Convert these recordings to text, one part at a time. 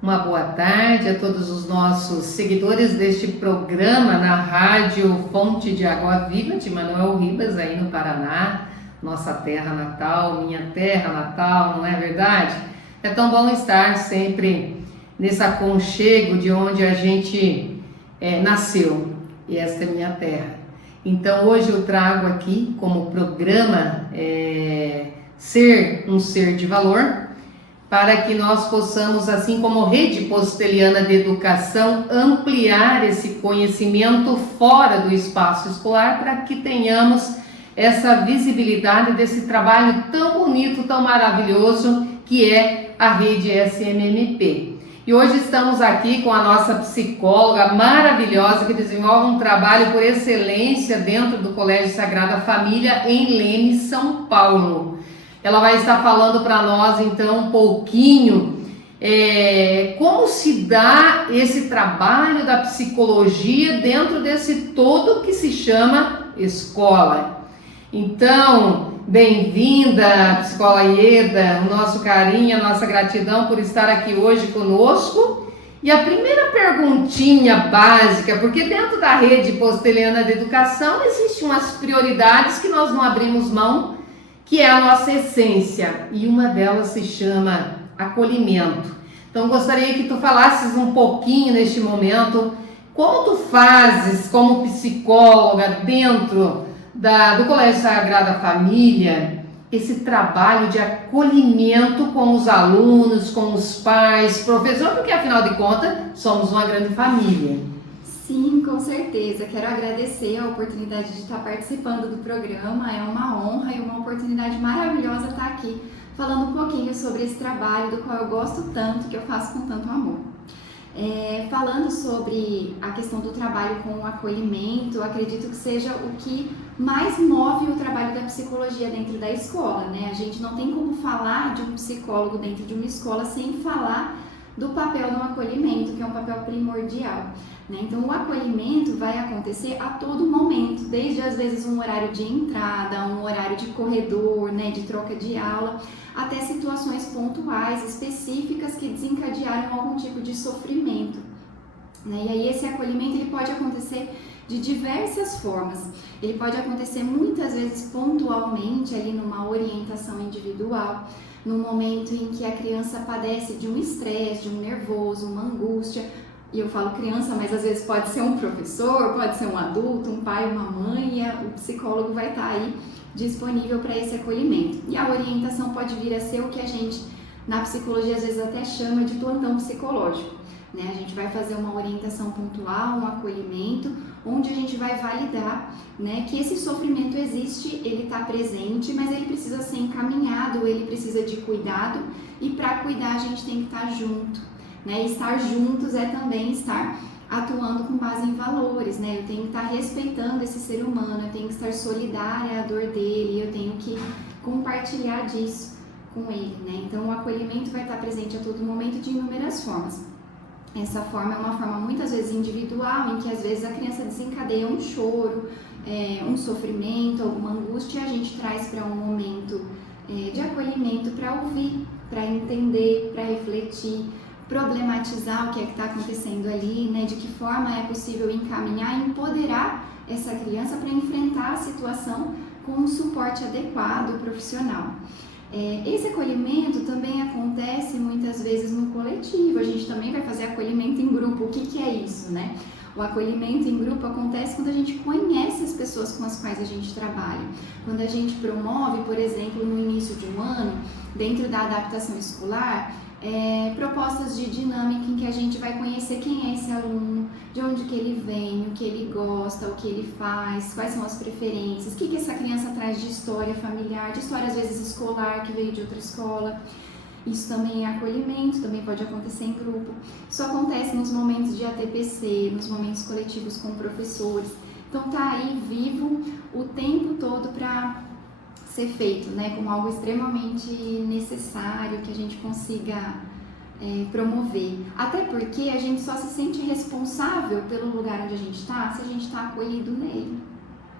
Uma boa tarde a todos os nossos seguidores deste programa na Rádio Fonte de Água Viva de Manoel Ribas, aí no Paraná, nossa terra natal, minha terra natal, não é verdade? É tão bom estar sempre nesse aconchego de onde a gente nasceu, e esta é minha terra. Então hoje eu trago aqui como programa Ser um Ser de Valor, para que nós possamos, assim como Rede Posteliana de Educação, ampliar esse conhecimento fora do espaço escolar, para que tenhamos essa visibilidade desse trabalho tão bonito, tão maravilhoso, que é a Rede SMMP. E hoje estamos aqui com a nossa psicóloga maravilhosa, que desenvolve um trabalho por excelência dentro do Colégio Sagrada Família, em Leme, São Paulo. Ela vai estar falando para nós, então, um pouquinho como se dá esse trabalho da psicologia dentro desse todo que se chama escola. Então, bem-vinda, psicóloga Ieda, o nosso carinho, a nossa gratidão por estar aqui hoje conosco. E a primeira perguntinha básica, porque dentro da Rede Posteliana de Educação existem umas prioridades que nós não abrimos mão, que é a nossa essência, e uma delas se chama acolhimento. Então gostaria que tu falasses um pouquinho neste momento, como tu fazes como psicóloga dentro do Colégio Sagrada Família, esse trabalho de acolhimento com os alunos, com os pais, professor, porque afinal de contas somos uma grande família. Sim, com certeza. Quero agradecer a oportunidade de estar participando do programa. É uma honra e uma oportunidade maravilhosa estar aqui falando um pouquinho sobre esse trabalho do qual eu gosto tanto, que eu faço com tanto amor. Falando sobre a questão do trabalho com o acolhimento, acredito que seja o que mais move o trabalho da psicologia dentro da escola, né? A gente não tem como falar de um psicólogo dentro de uma escola sem falar do papel no acolhimento, que é um papel primordial. Então o acolhimento vai acontecer a todo momento, desde às vezes um horário de entrada, um horário de corredor, de troca de aula, até situações pontuais, específicas que desencadearam algum tipo de sofrimento. E aí esse acolhimento ele pode acontecer de diversas formas. Ele pode acontecer muitas vezes pontualmente, ali numa orientação individual, no momento em que a criança padece de um estresse, de um nervoso, uma angústia. E eu falo criança, mas às vezes pode ser um professor, pode ser um adulto, um pai, uma mãe, e o psicólogo vai estar aí disponível para esse acolhimento. E a orientação pode vir a ser o que a gente, na psicologia, às vezes até chama de plantão psicológico. A gente vai fazer uma orientação pontual, um acolhimento, onde a gente vai validar que esse sofrimento existe, ele está presente, mas ele precisa ser encaminhado, ele precisa de cuidado, e para cuidar a gente tem que estar junto. E estar juntos é também estar atuando com base em valores, eu tenho que estar respeitando esse ser humano, eu tenho que estar solidária à dor dele, eu tenho que compartilhar disso com ele, Então o acolhimento vai estar presente a todo momento de inúmeras formas. Essa forma é uma forma muitas vezes individual, em que às vezes a criança desencadeia um choro, um sofrimento, alguma angústia, e a gente traz para um momento de acolhimento para ouvir, para entender, para refletir, problematizar o que é que está acontecendo ali, de que forma é possível encaminhar e empoderar essa criança para enfrentar a situação com um suporte adequado, profissional. Esse acolhimento também acontece muitas vezes no coletivo, a gente também vai fazer acolhimento em grupo. O que é isso, O acolhimento em grupo acontece quando a gente conhece as pessoas com as quais a gente trabalha. Quando a gente promove, por exemplo, no início de um ano, dentro da adaptação escolar, propostas de dinâmica em que a gente vai conhecer quem é esse aluno, de onde que ele vem, o que ele gosta, o que ele faz, quais são as preferências, o que essa criança traz de história familiar, de história às vezes escolar, que veio de outra escola. Isso também é acolhimento, também pode acontecer em grupo. Isso acontece nos momentos de ATPC, nos momentos coletivos com professores. Então tá aí vivo o tempo todo para ser feito, como algo extremamente necessário, que a gente consiga promover. Até porque a gente só se sente responsável pelo lugar onde a gente está se a gente está acolhido nele,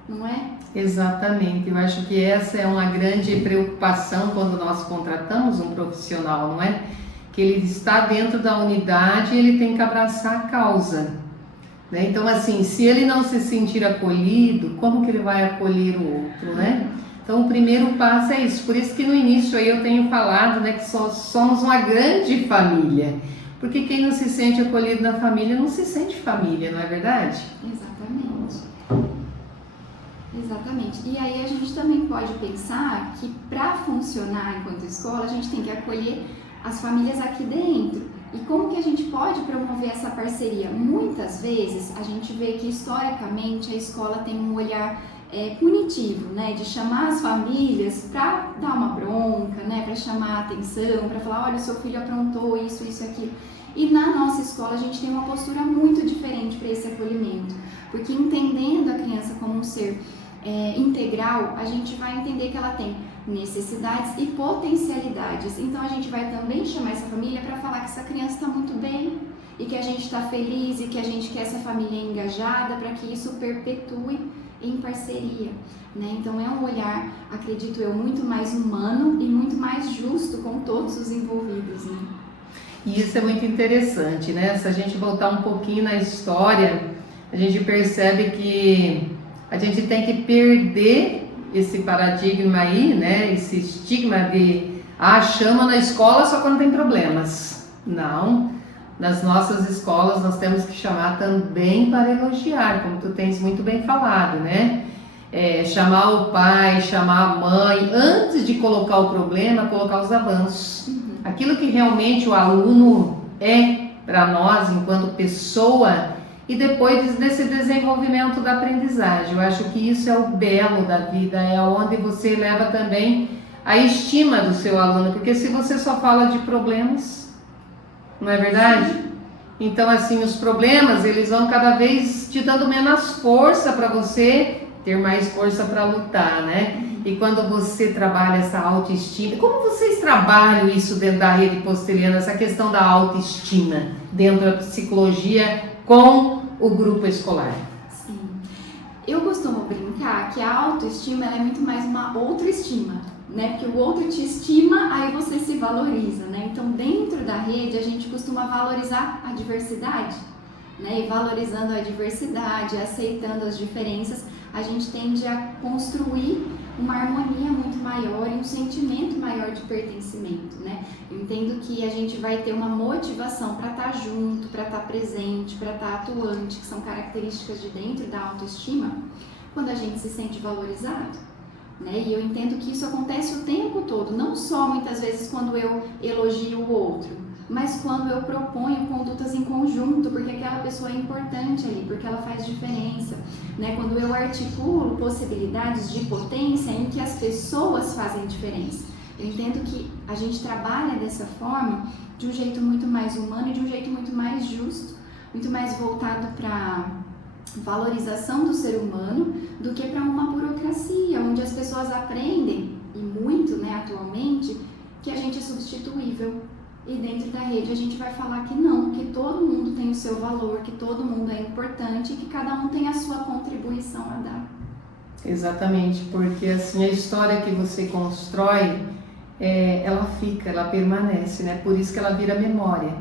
não é? Exatamente, eu acho que essa é uma grande preocupação quando nós contratamos um profissional, não é? que ele está dentro da unidade e ele tem que abraçar a causa, né? Então, assim, se ele não se sentir acolhido, como que ele vai acolher o outro, né? Então, o primeiro passo é isso. Por isso que no início aí eu tenho falado, né, que somos uma grande família. Porque quem não se sente acolhido na família não se sente família, não é verdade? Exatamente. Exatamente. E aí a gente também pode pensar que para funcionar enquanto escola, a gente tem que acolher as famílias aqui dentro. E como que a gente pode promover essa parceria? Muitas vezes a gente vê que historicamente a escola tem um olhar punitivo, né? De chamar as famílias para dar uma bronca, né? Para chamar a atenção, para falar, olha, o seu filho aprontou isso, isso e aquilo. E na nossa escola a gente tem uma postura muito diferente para esse acolhimento, porque entendendo a criança como um ser integral, a gente vai entender que ela tem necessidades e potencialidades. Então a gente vai também chamar essa família para falar que essa criança está muito bem e que a gente está feliz e que a gente quer essa família engajada para que isso perpetue em parceria, né? Então é um olhar, acredito eu, muito mais humano e muito mais justo com todos os envolvidos, né? E isso é muito interessante, né? Se a gente voltar um pouquinho na história, a gente percebe que a gente tem que perder esse paradigma aí, né? Esse estigma de chama na escola só quando tem problemas. Não, nas nossas escolas nós temos que chamar também para elogiar, como tu tens muito bem falado, né? Chamar o pai, chamar a mãe, antes de colocar o problema, colocar os avanços. Aquilo que realmente o aluno é para nós enquanto pessoa, e depois desse desenvolvimento da aprendizagem. Eu acho que isso é o belo da vida, é onde você leva também a estima do seu aluno, porque se você só fala de problemas, não é verdade? Então, assim, os problemas, eles vão cada vez te dando menos força para você ter mais força para lutar, né? E quando você trabalha essa autoestima, como vocês trabalham isso dentro da rede posteliana, essa questão da autoestima, dentro da psicologia, com o grupo escolar? Sim. Eu costumo brincar que a autoestima ela é muito mais uma autoestima, né? Porque o outro te estima, aí você se valoriza, né? Então, dentro da rede, a gente costuma valorizar a diversidade, né? E valorizando a diversidade, aceitando as diferenças, a gente tende a construir uma harmonia muito maior e um sentimento maior de pertencimento, né? Eu entendo que a gente vai ter uma motivação para estar junto, para estar presente, para estar atuante, que são características de dentro da autoestima, quando a gente se sente valorizado, né? E eu entendo que isso acontece o tempo todo, não só muitas vezes quando eu elogio o outro, mas quando eu proponho condutas em conjunto, porque aquela pessoa é importante ali, porque ela faz diferença, né? Quando eu articulo possibilidades de potência em que as pessoas fazem diferença. Eu entendo que a gente trabalha dessa forma de um jeito muito mais humano e de um jeito muito mais justo, muito mais voltado para valorização do ser humano do que para uma burocracia, onde as pessoas aprendem, e muito, né, atualmente, que a gente é substituível. E dentro da rede a gente vai falar que não, que todo mundo tem o seu valor, que todo mundo é importante e que cada um tem a sua contribuição a dar. Exatamente, porque assim a história que você constrói, ela fica, ela permanece, né? Por isso que ela vira memória.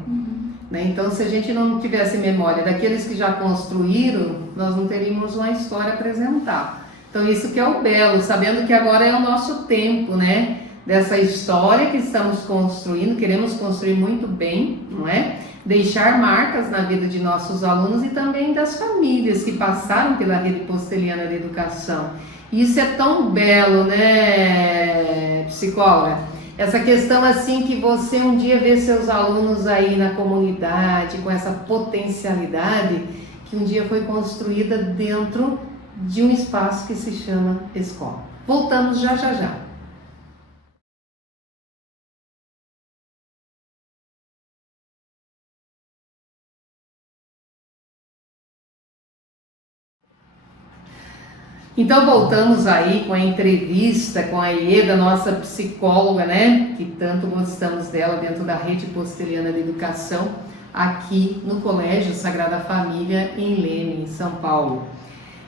Né? Então, se a gente não tivesse memória daqueles que já construíram, nós não teríamos uma história a apresentar. Então, isso que é o belo, sabendo que agora é o nosso tempo, né? Dessa história que estamos construindo, queremos construir muito bem, não é? Deixar marcas na vida de nossos alunos e também das famílias que passaram pela rede posteliana de educação. Isso é tão belo, né, psicóloga? Essa questão assim que você um dia vê seus alunos aí na comunidade, com essa potencialidade que um dia foi construída dentro de um espaço que se chama escola. Voltamos já. Então voltamos aí com a entrevista com a Ieda, nossa psicóloga, né? Que tanto gostamos dela dentro da rede posteliana de educação, aqui no Colégio Sagrada Família, em Leme, em São Paulo.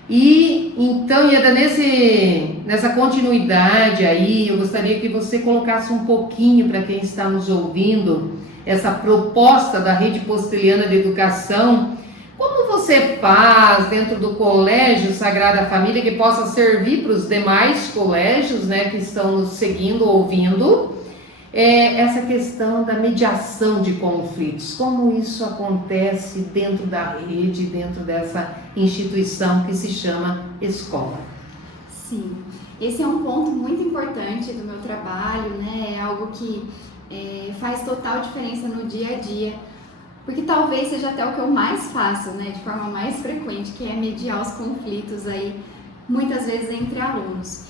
E então, Ieda, nessa continuidade aí, eu gostaria que você colocasse um pouquinho para quem está nos ouvindo, essa proposta da Rede Posteriana de Educação. Como você faz dentro do Colégio Sagrada Família que possa servir para os demais colégios, né, que estão nos seguindo, ouvindo, essa questão da mediação de conflitos? Como isso acontece dentro da rede, dentro dessa instituição que se chama escola? Sim, esse é um ponto muito importante do meu trabalho, né? É algo que faz total diferença no dia a dia, porque talvez seja até o que eu mais faço, né? De forma mais frequente, que é mediar os conflitos aí, muitas vezes entre alunos.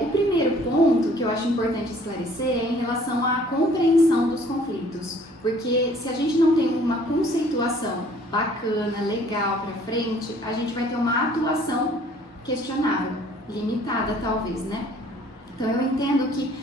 O primeiro ponto que eu acho importante esclarecer é em relação à compreensão dos conflitos, porque se a gente não tem uma conceituação bacana, legal para frente, a gente vai ter uma atuação questionável, limitada talvez, né? Então eu entendo que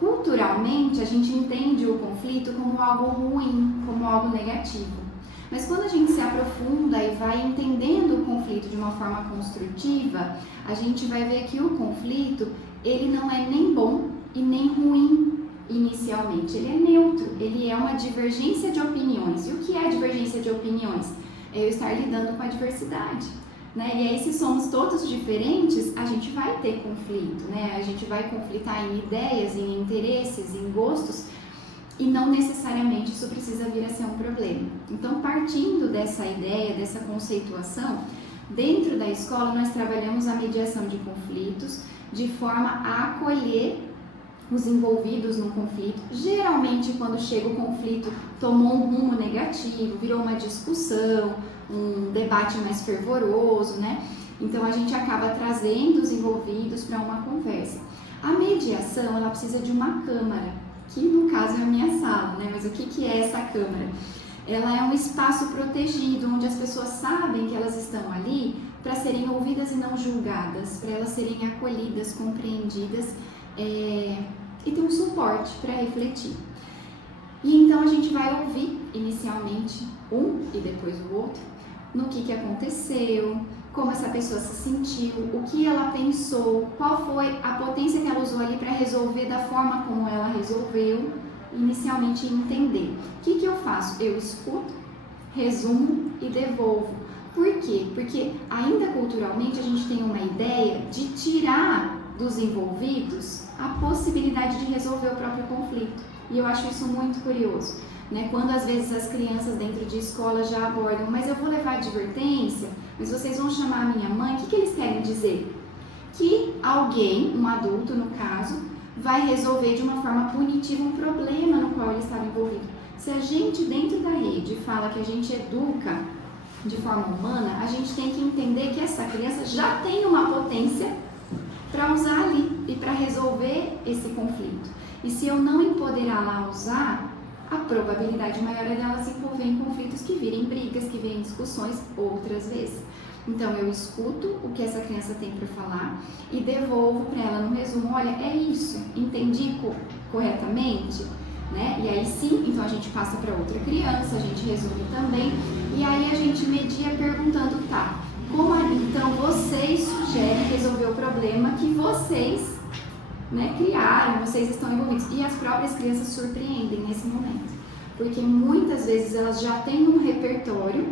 culturalmente a gente entende o conflito como algo ruim, como algo negativo. Mas quando a gente se aprofunda e vai entendendo o conflito de uma forma construtiva, a gente vai ver que o conflito, ele não é nem bom e nem ruim inicialmente. Ele é neutro, ele é uma divergência de opiniões. E o que é divergência de opiniões? É eu estar lidando com a diversidade, né? E aí, se somos todos diferentes, a gente vai ter conflito, né? A gente vai conflitar em ideias, em interesses, em gostos, e não necessariamente isso precisa vir a ser um problema. Então, partindo dessa ideia, dessa conceituação, dentro da escola nós trabalhamos a mediação de conflitos de forma a acolher os envolvidos no conflito. Geralmente, quando chega o conflito, tomou um rumo negativo, virou uma discussão, um debate mais fervoroso, né? Então, a gente acaba trazendo os envolvidos para uma conversa. A mediação, ela precisa de uma câmara, que no caso é a minha sala, né? Mas o que é essa câmara? Ela é um espaço protegido, onde as pessoas sabem que elas estão ali para serem ouvidas e não julgadas, para elas serem acolhidas, compreendidas e ter um suporte para refletir. E então a gente vai ouvir inicialmente um e depois o outro, no que aconteceu, como essa pessoa se sentiu, o que ela pensou, qual foi a potência que ela usou ali para resolver da forma como ela resolveu, inicialmente entender. O que eu faço? Eu escuto, resumo e devolvo. Por quê? Porque ainda culturalmente a gente tem uma ideia de tirar dos envolvidos a possibilidade de resolver o próprio conflito. E eu acho isso muito curioso, né? Quando às vezes as crianças dentro de escola já abordam, mas eu vou levar advertência, mas vocês vão chamar a minha mãe, o que eles querem dizer? Que alguém, um adulto no caso, vai resolver de uma forma punitiva um problema no qual ele estava envolvido. Se a gente dentro da rede fala que a gente educa de forma humana, a gente tem que entender que essa criança já tem uma potência para usar ali e para resolver esse conflito. E se eu não empoderá-la a usar, a probabilidade maior é dela se envolver em conflitos que virem brigas, que virem discussões outras vezes. Então eu escuto o que essa criança tem para falar e devolvo para ela no resumo, olha, é isso, entendi corretamente? Né? E aí sim, então a gente passa para outra criança, a gente resume também, e aí a gente media perguntando, tá, como então vocês sugerem resolver o problema que vocês, né, criaram, vocês estão envolvidos. E as próprias crianças surpreendem nesse momento, porque muitas vezes elas já têm um repertório,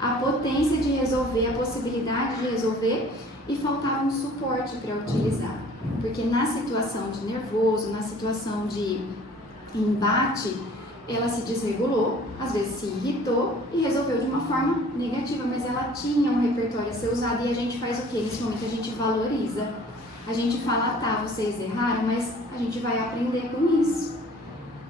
a potência de resolver, a possibilidade de resolver, e faltava um suporte para utilizar. Porque na situação de nervoso, na situação de embate, ela se desregulou, às vezes se irritou e resolveu de uma forma negativa, mas ela tinha um repertório a ser usado. E a gente faz o que? Nesse momento a gente valoriza. A gente fala, tá, vocês erraram, mas a gente vai aprender com isso,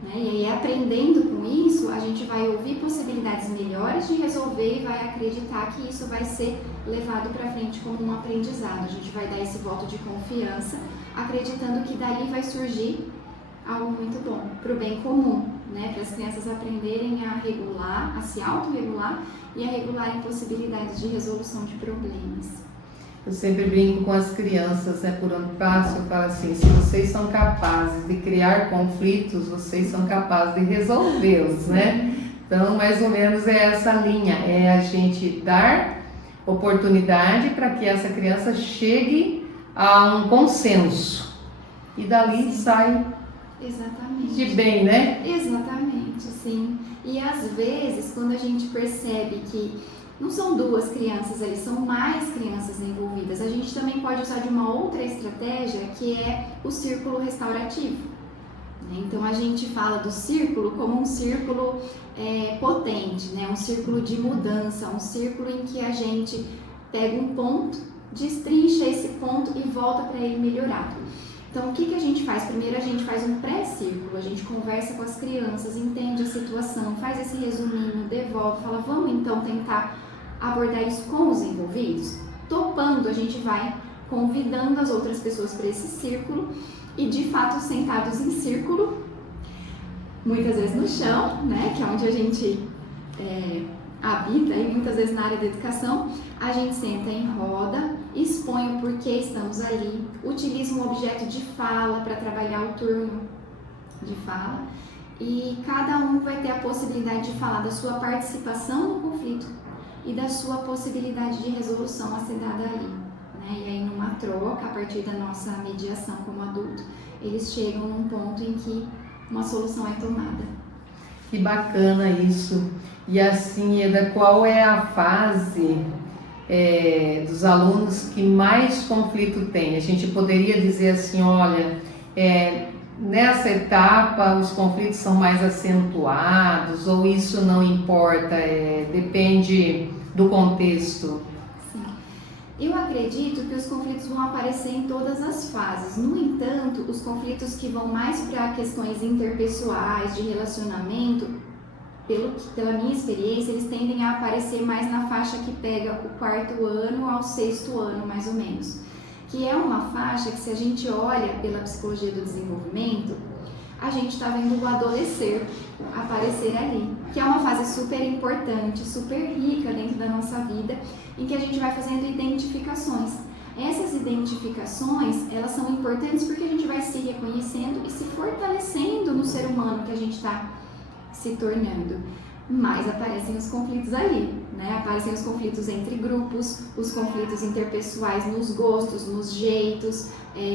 né? E aí, aprendendo com isso, a gente vai ouvir possibilidades melhores de resolver e vai acreditar que isso vai ser levado para frente como um aprendizado. A gente vai dar esse voto de confiança, acreditando que dali vai surgir algo muito bom, para o bem comum, né? Para as crianças aprenderem a regular, a se autorregular e a regularem possibilidades de resolução de problemas. Eu sempre brinco com as crianças, né? Por onde passo, eu falo assim, se vocês são capazes de criar conflitos, vocês são capazes de resolvê-los, né? Então, mais ou menos é essa linha, é a gente dar oportunidade para que essa criança chegue a um consenso e dali sai Exatamente. de bem, né? Exatamente. sim. E às vezes, quando a gente percebe que não são duas crianças ali, são mais crianças envolvidas, a gente também pode usar de uma outra estratégia, que é o círculo restaurativo. Então a gente fala do círculo como um círculo potente, né? Um círculo de mudança, um círculo em que a gente pega um ponto, destrincha esse ponto e volta para ele melhorado. Então o que a gente faz? Primeiro a gente faz um pré-círculo, a gente conversa com as crianças, entende a situação, faz esse resuminho, devolve, fala, vamos então tentar abordar isso com os envolvidos? Topando, a gente vai convidando as outras pessoas para esse círculo e de fato sentados em círculo, muitas vezes no chão, né, que é onde a gente habita, e muitas vezes na área da educação, a gente senta em roda, expõe o porquê estamos ali, utiliza um objeto de fala para trabalhar o turno de fala, e cada um vai ter a possibilidade de falar da sua participação no conflito e da sua possibilidade de resolução a ser dada ali. E aí numa troca, a partir da nossa mediação como adulto, eles chegam num ponto em que uma solução é tomada. Que bacana isso. E assim, Eda, qual é a fase dos alunos que mais conflito tem? A gente poderia dizer assim, olha, nessa etapa os conflitos são mais acentuados, ou isso não importa, depende do contexto? Eu acredito que os conflitos vão aparecer em todas as fases. No entanto, os conflitos que vão mais para questões interpessoais, de relacionamento, pela minha experiência, eles tendem a aparecer mais na faixa que pega o 4º ano ao 6º ano, mais ou menos. Que é uma faixa que, se a gente olha pela psicologia do desenvolvimento, a gente está vendo o adolescer aparecer ali, que é uma fase super importante, super rica dentro da nossa vida, em que a gente vai fazendo identificações. Essas identificações, elas são importantes porque a gente vai se reconhecendo e se fortalecendo no ser humano que a gente está se tornando. Mas aparecem os conflitos ali, né? Aparecem os conflitos entre grupos, os conflitos interpessoais nos gostos, nos jeitos,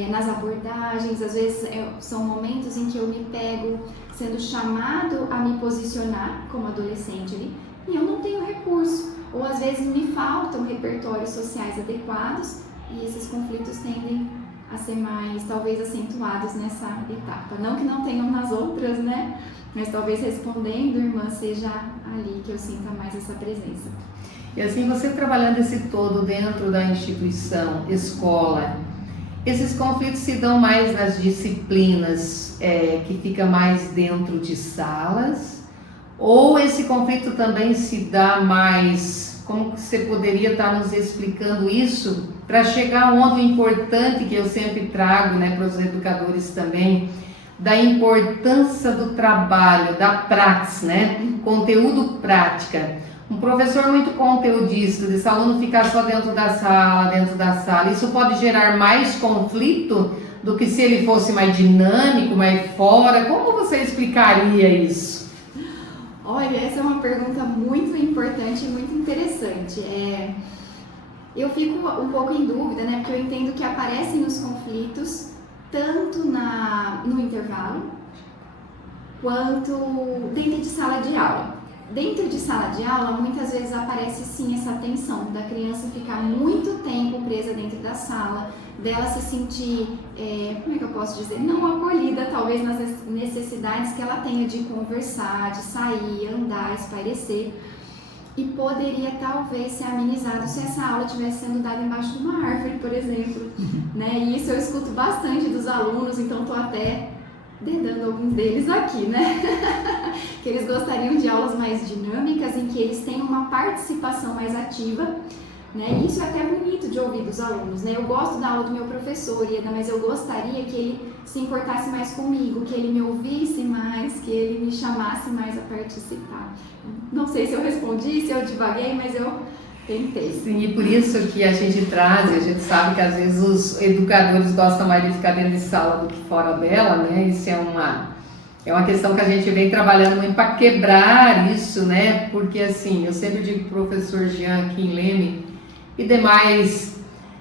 nas abordagens. Às vezes são momentos em que eu me pego sendo chamado a me posicionar como adolescente ali e eu não tenho recurso. Ou às vezes me faltam repertórios sociais adequados e esses conflitos tendem a ser mais, talvez, acentuados nessa etapa. Não que não tenham nas outras, né? Mas talvez respondendo, irmã, seja ali que eu sinta mais essa presença. E assim, você trabalhando esse todo dentro da instituição, escola, esses conflitos se dão mais nas disciplinas que fica mais dentro de salas? Ou esse conflito também se dá mais, como que você poderia estar nos explicando isso, para chegar onde o importante que eu sempre trago, né, para os educadores também, da importância do trabalho, da praxis, né? Conteúdo prática. Um professor muito conteudista, desse aluno ficar só dentro da sala, isso pode gerar mais conflito do que se ele fosse mais dinâmico, mais fora. Como você explicaria isso? Olha, essa é uma pergunta muito importante e muito interessante. Eu fico um pouco em dúvida, né? Porque eu entendo que aparecem os conflitos tanto no intervalo, quanto dentro de sala de aula. Dentro de sala de aula, muitas vezes aparece sim essa tensão da criança ficar muito tempo presa dentro da sala, dela se sentir, como é que eu posso dizer, não acolhida talvez nas necessidades que ela tenha de conversar, de sair, andar, espairecer. E poderia talvez ser amenizado se essa aula estivesse sendo dada embaixo de uma árvore, por exemplo. Né? E isso eu escuto bastante dos alunos, então estou até dedando alguns deles aqui, né? Que eles gostariam de aulas mais dinâmicas, em que eles tenham uma participação mais ativa, né? E isso é até bonito de ouvir dos alunos, né? Eu gosto da aula do meu professor, Ieda, mas eu gostaria que ele se importasse mais comigo, que ele me ouvisse mais, que ele me chamasse mais a participar. Não sei se eu respondi, se eu divaguei, mas eu tentei. Sim, e por isso que a gente traz, e a gente sabe que às vezes os educadores gostam mais de ficar dentro de sala do que fora dela, né? Isso é uma questão que a gente vem trabalhando muito para quebrar isso, né? Porque assim, eu sempre digo para o professor Jean aqui em Leme e demais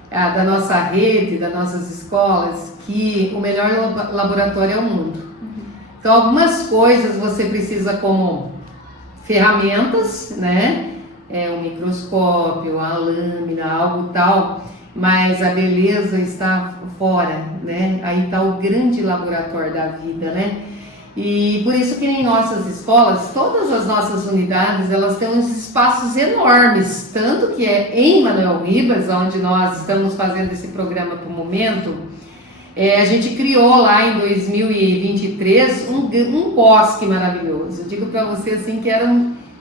da nossa rede, das nossas escolas, que o melhor laboratório é o mundo. Então, algumas coisas você precisa como ferramentas, né? O microscópio, a lâmina, algo tal, mas a beleza está fora, né? Aí está o grande laboratório da vida, né? E por isso que em nossas escolas, todas as nossas unidades, elas têm uns espaços enormes, tanto que em Manoel Ribas, onde nós estamos fazendo esse programa para o momento, a gente criou lá em 2023 um bosque maravilhoso. Eu digo para você assim que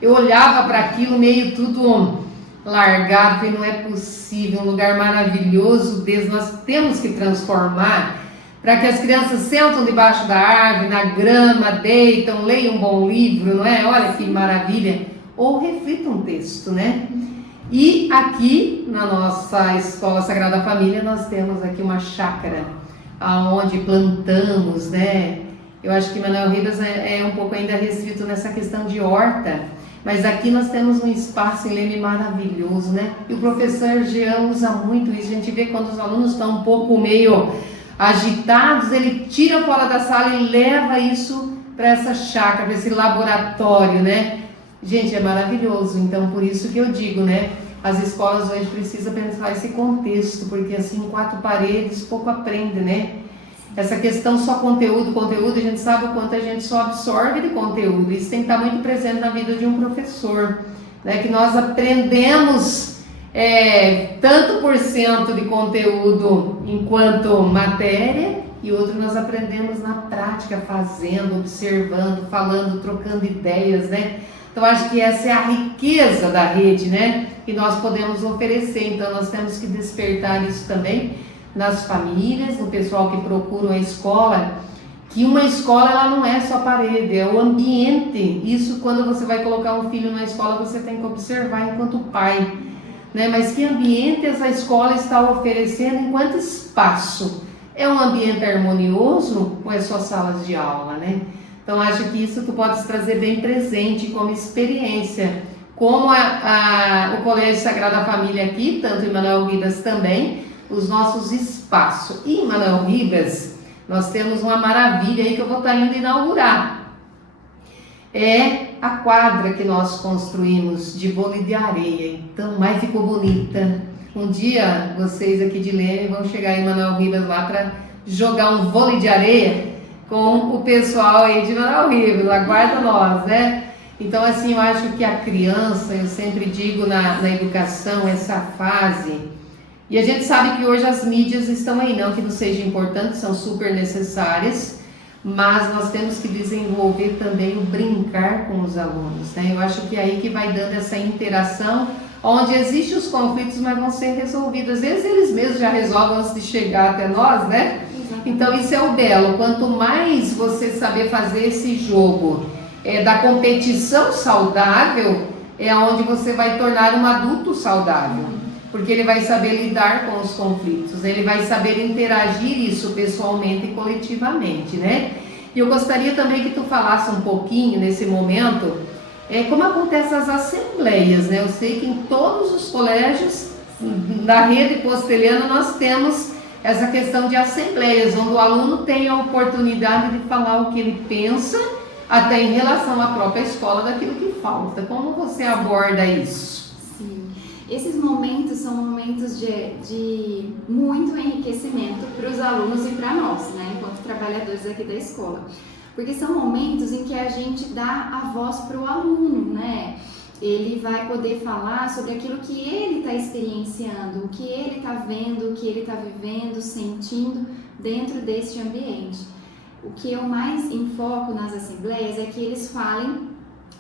eu olhava para aquilo meio tudo largado, e não é possível, um lugar maravilhoso desse, nós temos que transformar para que as crianças sentam debaixo da árvore, na grama, deitam, leiam um bom livro, não é? Olha que maravilha! Ou reflitam um texto, né? E aqui na nossa Escola Sagrada Família nós temos aqui uma chácara onde plantamos, né? Eu acho que Manoel Ribas é um pouco ainda restrito nessa questão de horta, mas aqui nós temos um espaço em Leme maravilhoso, né? E o professor Jean usa muito isso. A gente vê quando os alunos estão um pouco meio agitados, ele tira fora da sala e leva isso para essa chácara, para esse laboratório, né? Gente, é maravilhoso. Então, por isso que eu digo, né? As escolas hoje precisam pensar esse contexto, porque assim, 4 paredes, pouco aprende, né? Essa questão só conteúdo, a gente sabe o quanto a gente só absorve de conteúdo. Isso tem que estar muito presente na vida de um professor, né? Que nós aprendemos tanto por cento de conteúdo enquanto matéria, e outro nós aprendemos na prática, fazendo, observando, falando, trocando ideias, né? Então acho que essa é a riqueza da rede, né? Que nós podemos oferecer. Então nós temos que despertar isso também nas famílias, no pessoal que procura a escola, que uma escola ela não é só parede, é o ambiente. Isso, quando você vai colocar um filho na escola, você tem que observar enquanto pai, né? Mas que ambiente essa escola está oferecendo enquanto espaço? É um ambiente harmonioso ou é só salas de aula, né? Então acho que isso tu podes trazer bem presente como experiência, como o Colégio Sagrada Família aqui, tanto em Manoel Ribas também, os nossos espaços. E em Manoel Ribas nós temos uma maravilha aí que eu vou estar indo inaugurar. É a quadra que nós construímos de vôlei de areia. Então, mas ficou bonita. Um dia vocês aqui de Leme vão chegar em Manoel Ribas lá para jogar um vôlei de areia com o pessoal aí de Manoel Ribas. Aguarda nós, né? Então, assim, eu acho que a criança, eu sempre digo na educação, essa fase. E a gente sabe que hoje as mídias estão aí, não que não sejam importantes, são super necessárias, mas nós temos que desenvolver também o brincar com os alunos, né? Eu acho que é aí que vai dando essa interação, onde existem os conflitos, mas vão ser resolvidos. Às vezes eles mesmos já resolvem antes de chegar até nós, né? Então isso é o belo. Quanto mais você saber fazer esse jogo da competição saudável, é onde você vai tornar um adulto saudável. Porque ele vai saber lidar com os conflitos, ele vai saber interagir isso pessoalmente e coletivamente, né? E eu gostaria também que tu falasse um pouquinho nesse momento, como acontecem as assembleias, né? Eu sei que em todos os colégios da rede postelhana nós temos essa questão de assembleias, onde o aluno tem a oportunidade de falar o que ele pensa, até em relação à própria escola, daquilo que falta. Como você aborda isso? Esses momentos são momentos de muito enriquecimento para os alunos e para nós, né, enquanto trabalhadores aqui da escola. Porque são momentos em que a gente dá a voz para o aluno, né? Ele vai poder falar sobre aquilo que ele está experienciando, o que ele está vendo, o que ele está vivendo, sentindo dentro deste ambiente. O que eu mais enfoco nas assembleias é que eles falem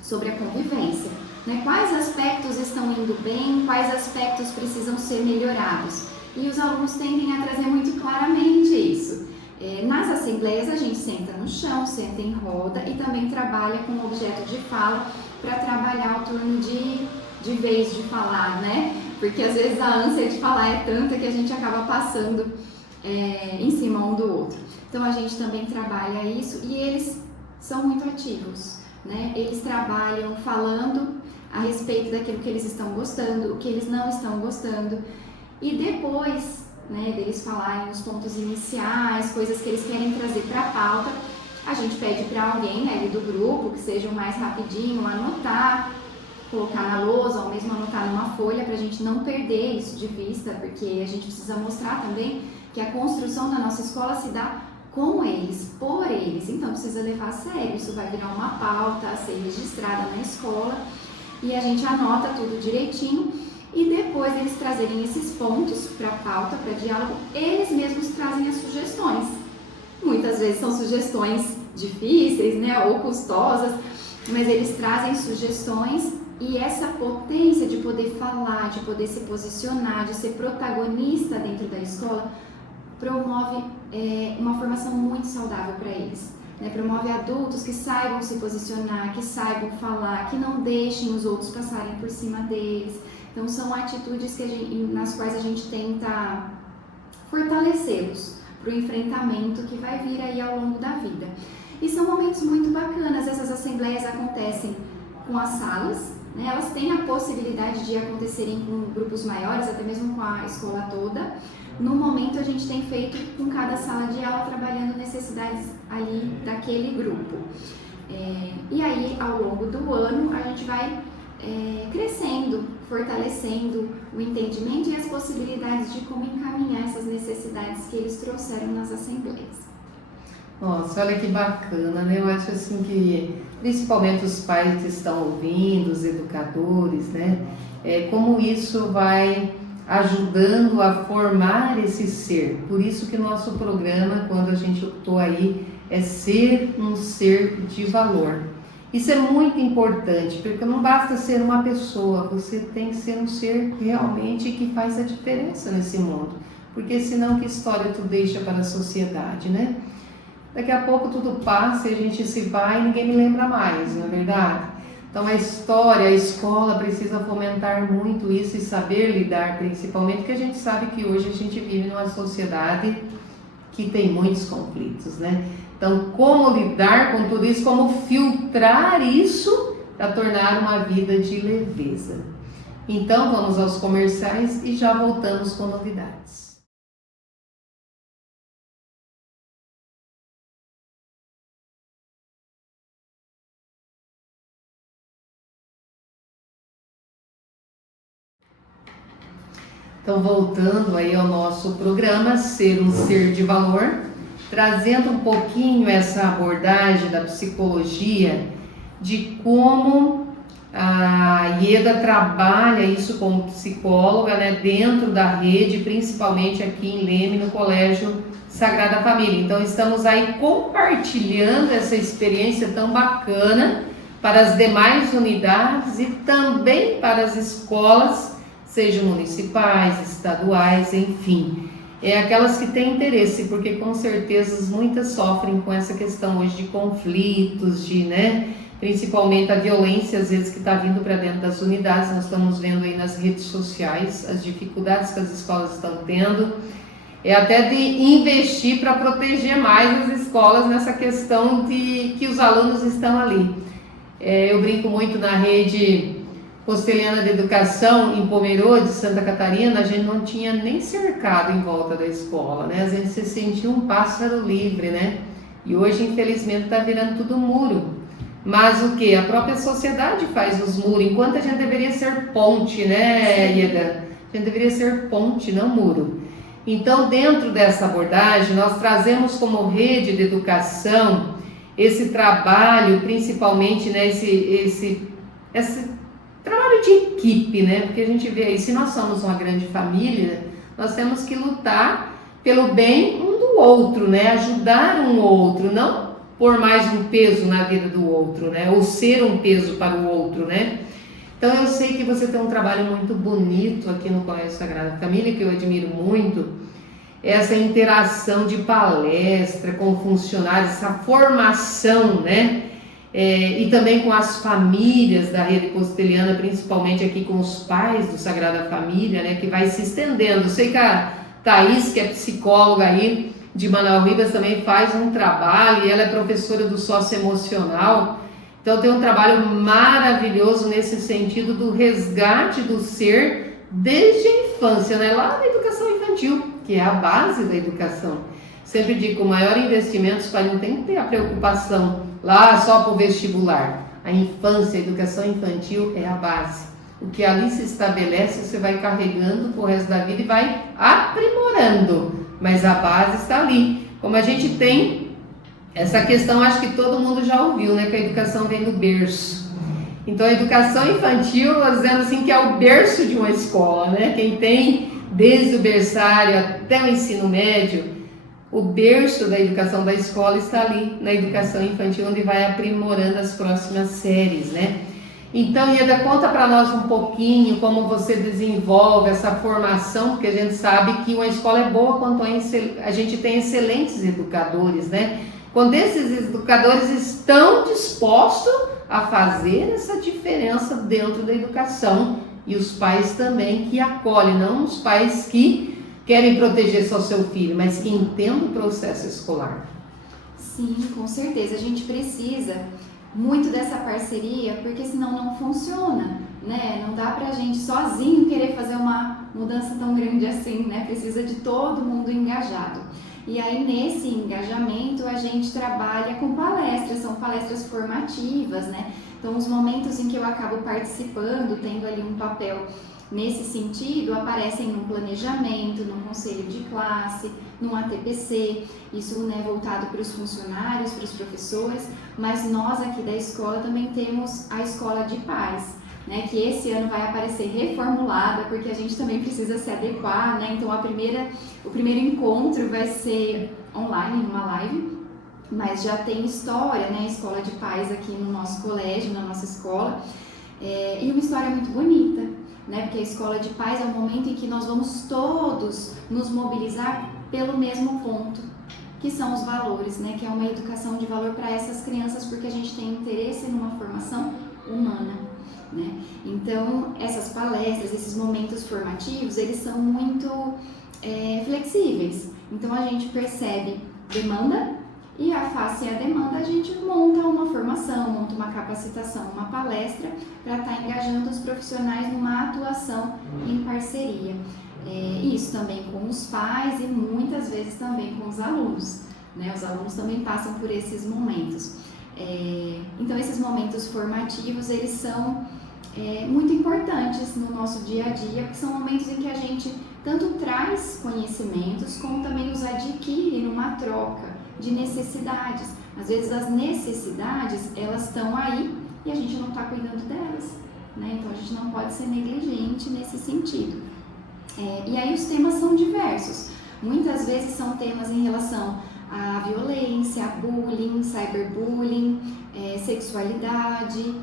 sobre a convivência. Né? Quais aspectos estão indo bem, quais aspectos precisam ser melhorados. E os alunos tendem a trazer muito claramente isso. Nas assembleias a gente senta no chão, senta em roda e também trabalha com objeto de fala para trabalhar o turno de vez de falar, né? Porque às vezes a ânsia de falar é tanta que a gente acaba passando em cima um do outro. Então a gente também trabalha isso e eles são muito ativos, né? Eles trabalham falando a respeito daquilo que eles estão gostando, o que eles não estão gostando, e depois, né, deles falarem os pontos iniciais, coisas que eles querem trazer para a pauta, a gente pede para alguém, né, ali do grupo, que seja o mais rapidinho, anotar, colocar na lousa ou mesmo anotar numa folha para a gente não perder isso de vista, porque a gente precisa mostrar também que a construção da nossa escola se dá com eles, por eles, então precisa levar a sério, isso vai virar uma pauta a ser registrada na escola e a gente anota tudo direitinho e depois eles trazerem esses pontos para pauta, para diálogo, eles mesmos trazem as sugestões. Muitas vezes são sugestões difíceis, né, ou custosas, mas eles trazem sugestões e essa potência de poder falar, de poder se posicionar, de ser protagonista dentro da escola, promove uma formação muito saudável para eles. Né? Promove adultos que saibam se posicionar, que saibam falar, que não deixem os outros passarem por cima deles. Então são atitudes nas quais a gente tenta fortalecê-los para o enfrentamento que vai vir aí ao longo da vida. E são momentos muito bacanas, essas assembleias acontecem com as salas, né? Elas têm a possibilidade de acontecerem com grupos maiores, até mesmo com a escola toda. No momento a gente tem feito com cada sala de aula, trabalhando necessidades ali daquele grupo. E aí ao longo do ano a gente vai crescendo, fortalecendo o entendimento e as possibilidades de como encaminhar essas necessidades que eles trouxeram nas assembleias. Nossa, olha que bacana, né? Eu acho assim que, principalmente os pais que estão ouvindo, os educadores, né? Como isso vai ajudando a formar esse ser. Por isso que o nosso programa, quando a gente optou aí, é ser um ser de valor. Isso é muito importante, porque não basta ser uma pessoa, você tem que ser um ser realmente que faz a diferença nesse mundo. Porque senão que história tu deixa para a sociedade, né? Daqui a pouco tudo passa e a gente se vai e ninguém me lembra mais, não é verdade? Então a história, a escola precisa fomentar muito isso e saber lidar, principalmente porque a gente sabe que hoje a gente vive numa sociedade que tem muitos conflitos, né? Então como lidar com tudo isso, como filtrar isso para tornar uma vida de leveza. Então vamos aos comerciais e já voltamos com novidades. Então, voltando aí ao nosso programa, Ser um Ser de Valor, trazendo um pouquinho essa abordagem da psicologia, de como a Ieda trabalha isso como psicóloga, né, dentro da rede, principalmente aqui em Leme, no Colégio Sagrada Família. Então, estamos aí compartilhando essa experiência tão bacana para as demais unidades e também para as escolas, sejam municipais, estaduais, enfim, aquelas que têm interesse, porque com certeza muitas sofrem com essa questão hoje de conflitos, de, principalmente a violência às vezes que está vindo para dentro das unidades. Nós estamos vendo aí nas redes sociais as dificuldades que as escolas estão tendo, até de investir para proteger mais as escolas nessa questão de que os alunos estão ali. Eu brinco muito na rede Posteliana de Educação em Pomerode, Santa Catarina, a gente não tinha nem cercado em volta da escola, né? A gente se sentia um pássaro livre, né? E hoje, infelizmente, está virando tudo muro. Mas o que? A própria sociedade faz os muros, enquanto a gente deveria ser ponte, né, Ieda? A gente deveria ser ponte, não muro. Então, dentro dessa abordagem, nós trazemos como rede de educação esse trabalho, principalmente, né, esse trabalho de equipe, né? Porque a gente vê aí, se nós somos uma grande família, nós temos que lutar pelo bem um do outro, né? Ajudar um outro, não pôr mais um peso na vida do outro, né? Ou ser um peso para o outro, né? Então eu sei que você tem um trabalho muito bonito aqui no Colégio Sagrada Família, que eu admiro muito, essa interação de palestra com funcionários, essa formação, né? E também com as famílias da rede posteliana, principalmente aqui com os pais do Sagrada Família, né, que vai se estendendo. Eu sei que a Thaís, que é psicóloga aí de Manoel Ribas, também faz um trabalho, e ela é professora do socioemocional. Então tem um trabalho maravilhoso nesse sentido do resgate do ser desde a infância, né, lá na educação infantil, que é a base da educação. Sempre digo, o maior investimento, os pais não têm que ter a preocupação lá só para o vestibular. A infância, a educação infantil é a base. O que ali se estabelece, você vai carregando pro resto da vida e vai aprimorando. Mas a base está ali. Como a gente tem essa questão, acho que todo mundo já ouviu, né? Que a educação vem do berço. Então a educação infantil, nós dizemos assim que é o berço de uma escola, né? Quem tem desde o berçário até o ensino médio, o berço da educação da escola está ali, na educação infantil, onde vai aprimorando as próximas séries, né? Então, Ieda, conta para nós um pouquinho como você desenvolve essa formação, porque a gente sabe que uma escola é boa quando a gente tem excelentes educadores, né? Quando esses educadores estão dispostos a fazer essa diferença dentro da educação, e os pais também que acolhem, não os pais que querem proteger só seu filho, mas que entendam o processo escolar. Sim, com certeza. A gente precisa muito dessa parceria, porque senão não funciona, né? Não dá pra gente sozinho querer fazer uma mudança tão grande assim, né? Precisa de todo mundo engajado. E aí, nesse engajamento, a gente trabalha com palestras, são palestras formativas, né? Então, os momentos em que eu acabo participando, tendo ali um papel nesse sentido, aparecem no planejamento, no conselho de classe, no ATPC, isso, né, voltado para os funcionários, para os professores, mas nós aqui da escola também temos a escola de pais, né, que esse ano vai aparecer reformulada, porque a gente também precisa se adequar, né, então o primeiro encontro vai ser online, numa live, mas já tem história, né, escola de pais aqui no nosso colégio, na nossa escola, e uma história muito bonita, né, porque a escola de pais é um momento em que nós vamos todos nos mobilizar pelo mesmo ponto, que são os valores, né, que é uma educação de valor para essas crianças, porque a gente tem interesse numa formação humana, né? Então, essas palestras, esses momentos formativos, eles são muito flexíveis. Então, a gente percebe demanda e, face à demanda, a gente monta uma formação, monta uma capacitação, uma palestra para estar engajando os profissionais numa atuação em parceria. Isso também com os pais e muitas vezes também com os alunos, né? Os alunos também passam por esses momentos. Então, esses momentos formativos, eles são muito importantes no nosso dia a dia, porque são momentos em que a gente tanto traz conhecimentos, como também os adquire numa troca de necessidades. Às vezes as necessidades, elas estão aí e a gente não está cuidando delas, né? Então, a gente não pode ser negligente nesse sentido. E aí os temas são diversos. Muitas vezes são temas em relação à violência, bullying, cyberbullying, sexualidade,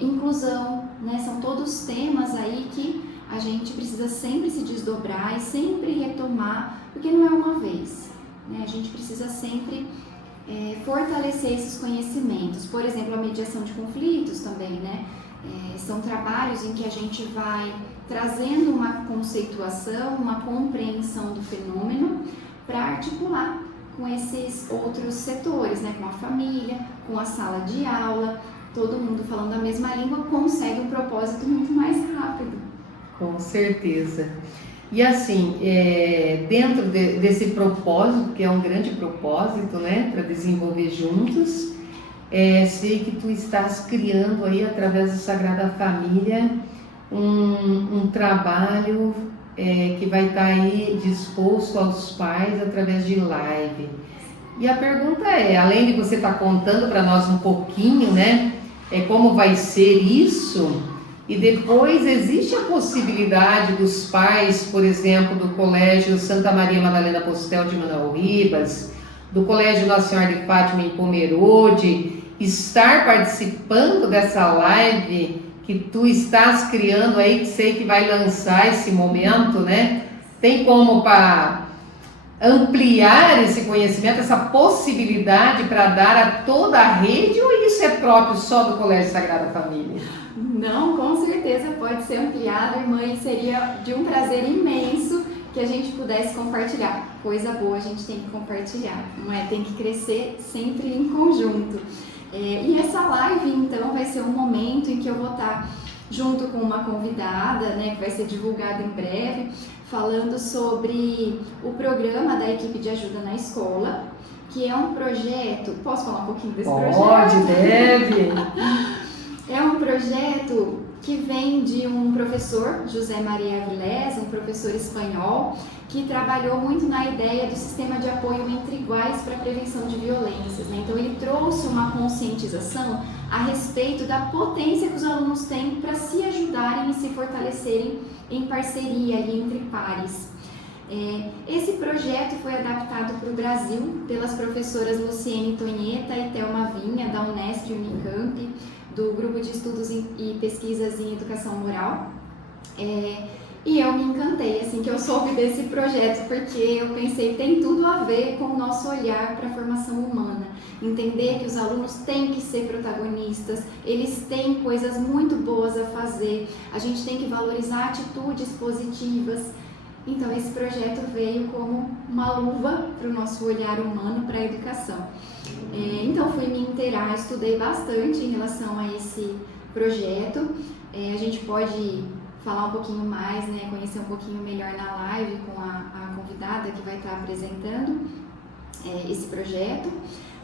inclusão, né? São todos temas aí que a gente precisa sempre se desdobrar e sempre retomar, porque não é uma vez, né? A gente precisa sempre fortalecer esses conhecimentos. Por exemplo, a mediação de conflitos também, né? São trabalhos em que a gente vai trazendo uma conceituação, uma compreensão do fenômeno para articular com esses outros setores, né? Com a família, com a sala de aula, todo mundo falando a mesma língua consegue um propósito muito mais rápido. Com certeza. E assim, dentro desse propósito, que é um grande propósito, né, para desenvolver juntos, sei que tu estás criando aí, através da Sagrada Família, um trabalho que vai estar aí disposto aos pais através de live. E a pergunta além de você estar contando para nós um pouquinho, né, como vai ser isso, e depois existe a possibilidade dos pais, por exemplo, do Colégio Santa Maria Madalena Postel de Manoel Ribas, do Colégio Nossa Senhora de Fátima em Pomerode, estar participando dessa live que tu estás criando aí, que sei que vai lançar esse momento, né? Tem como para ampliar esse conhecimento, essa possibilidade para dar a toda a rede, ou isso é próprio só do Colégio Sagrada Família? Não, com certeza pode ser ampliado, irmã, e seria de um prazer imenso que a gente pudesse compartilhar. Coisa boa a gente tem que compartilhar, não é? Tem que crescer sempre em conjunto. E essa live, então, vai ser um momento em que eu vou estar junto com uma convidada, né, que vai ser divulgada em breve, falando sobre o programa da equipe de ajuda na escola, que é um projeto... Posso falar um pouquinho desse projeto? Pode, deve! É um projeto que vem de um professor, José Maria Avilés, um professor espanhol, que trabalhou muito na ideia do sistema de apoio entre iguais para a prevenção de violências, né? Então ele trouxe uma conscientização a respeito da potência que os alunos têm para se ajudarem e se fortalecerem em parceria ali entre pares. Esse projeto foi adaptado para o Brasil pelas professoras Luciene Tonheta e Thelma Vinha, da Unesp e Unicamp, do Grupo de Estudos e Pesquisas em Educação Moral. E eu me encantei, assim, que eu soube desse projeto, porque eu pensei, tem tudo a ver com o nosso olhar para a formação humana. Entender que os alunos têm que ser protagonistas, eles têm coisas muito boas a fazer, a gente tem que valorizar atitudes positivas. Então esse projeto veio como uma luva para o nosso olhar humano para a educação. Então fui me inteirar, estudei bastante em relação a esse projeto. A gente pode falar um pouquinho mais, né, conhecer um pouquinho melhor na live com a convidada que vai estar apresentando esse projeto.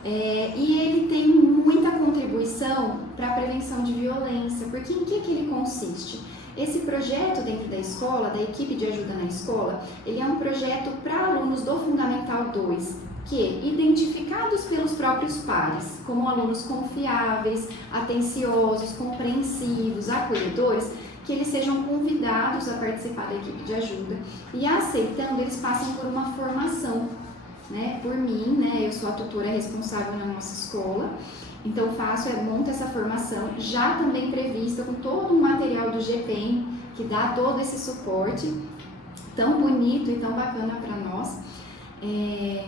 E ele tem muita contribuição para a prevenção de violência, porque em que ele consiste? Esse projeto dentro da escola, da equipe de ajuda na escola, ele é um projeto para alunos do Fundamental 2, que, identificados pelos próprios pares, como alunos confiáveis, atenciosos, compreensivos, acolhedores, que eles sejam convidados a participar da equipe de ajuda e, aceitando, eles passem por uma formação, né, por mim, né, eu sou a tutora responsável na nossa escola. Então monto essa formação, já também prevista com todo o material do GPEM, que dá todo esse suporte, tão bonito e tão bacana para nós. E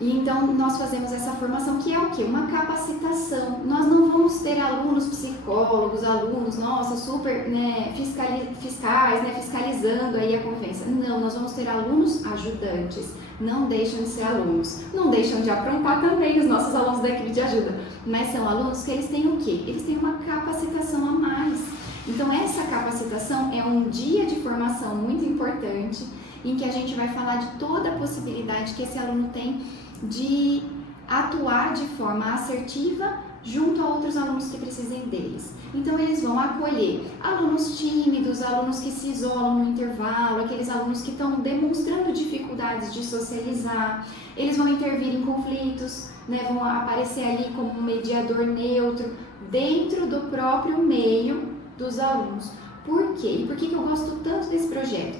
então nós fazemos essa formação, que é o quê? Uma capacitação. Nós não vamos ter alunos psicólogos, alunos, nossa, super, né, fiscais, né, fiscalizando aí a convivência. Não, nós vamos ter alunos ajudantes. Não deixam de ser alunos, não deixam de aprontar também os nossos alunos da equipe de ajuda, mas são alunos que eles têm o quê? Eles têm uma capacitação a mais. Então essa capacitação é um dia de formação muito importante, em que a gente vai falar de toda a possibilidade que esse aluno tem de atuar de forma assertiva junto a outros alunos que precisem deles. Então eles vão acolher alunos tímidos, alunos que se isolam no intervalo, aqueles alunos que estão demonstrando dificuldades de socializar. Eles vão intervir em conflitos, né, vão aparecer ali como um mediador neutro dentro do próprio meio dos alunos. Por quê? E por que eu gosto tanto desse projeto?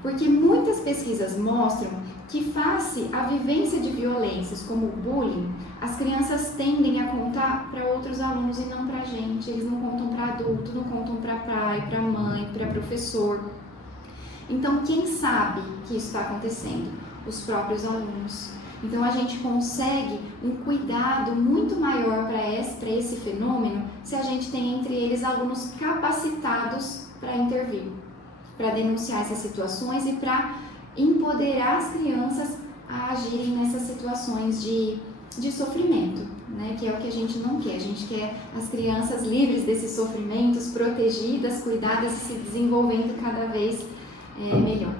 Porque muitas pesquisas mostram que, face à vivência de violências como o bullying, as crianças tendem a contar para outros alunos e não para a gente. Eles não contam para adulto, não contam para pai, para mãe, para professor. Então, quem sabe que isso está acontecendo? Os próprios alunos. Então, a gente consegue um cuidado muito maior para esse fenômeno se a gente tem entre eles alunos capacitados para intervir, para denunciar essas situações e para empoderar as crianças a agirem nessas situações de sofrimento, né? Que é o que a gente não quer. A gente quer as crianças livres desses sofrimentos, protegidas, cuidadas e se desenvolvendo cada vez melhor.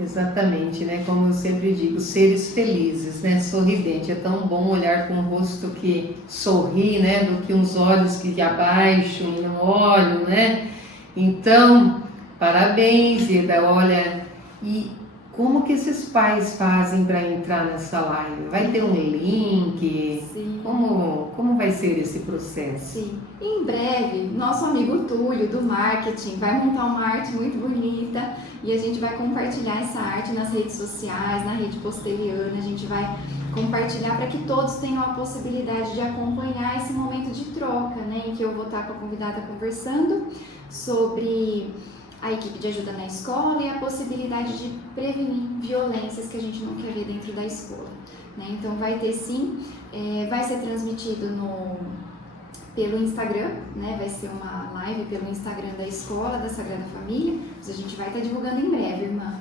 Exatamente, né? Como eu sempre digo, seres felizes, né? Sorridente. É tão bom olhar com um rosto que sorri, né? Do que uns olhos que abaixam e não olham, né? Então, parabéns, Ida. Olha, e como que esses pais fazem para entrar nessa live? Vai ter um link? Sim. Como vai ser esse processo? Sim. Em breve, nosso amigo Túlio, do marketing, vai montar uma arte muito bonita e a gente vai compartilhar essa arte nas redes sociais, na rede Posteliana. A gente vai compartilhar para que todos tenham a possibilidade de acompanhar esse momento de troca, né? Em que eu vou estar com a convidada conversando sobre a equipe de ajuda na escola e a possibilidade de prevenir violências que a gente não quer ver dentro da escola, né? Então vai ter sim, vai ser transmitido pelo Instagram, né? Vai ser uma live pelo Instagram da Escola da Sagrada Família, mas a gente vai estar divulgando em breve, irmã.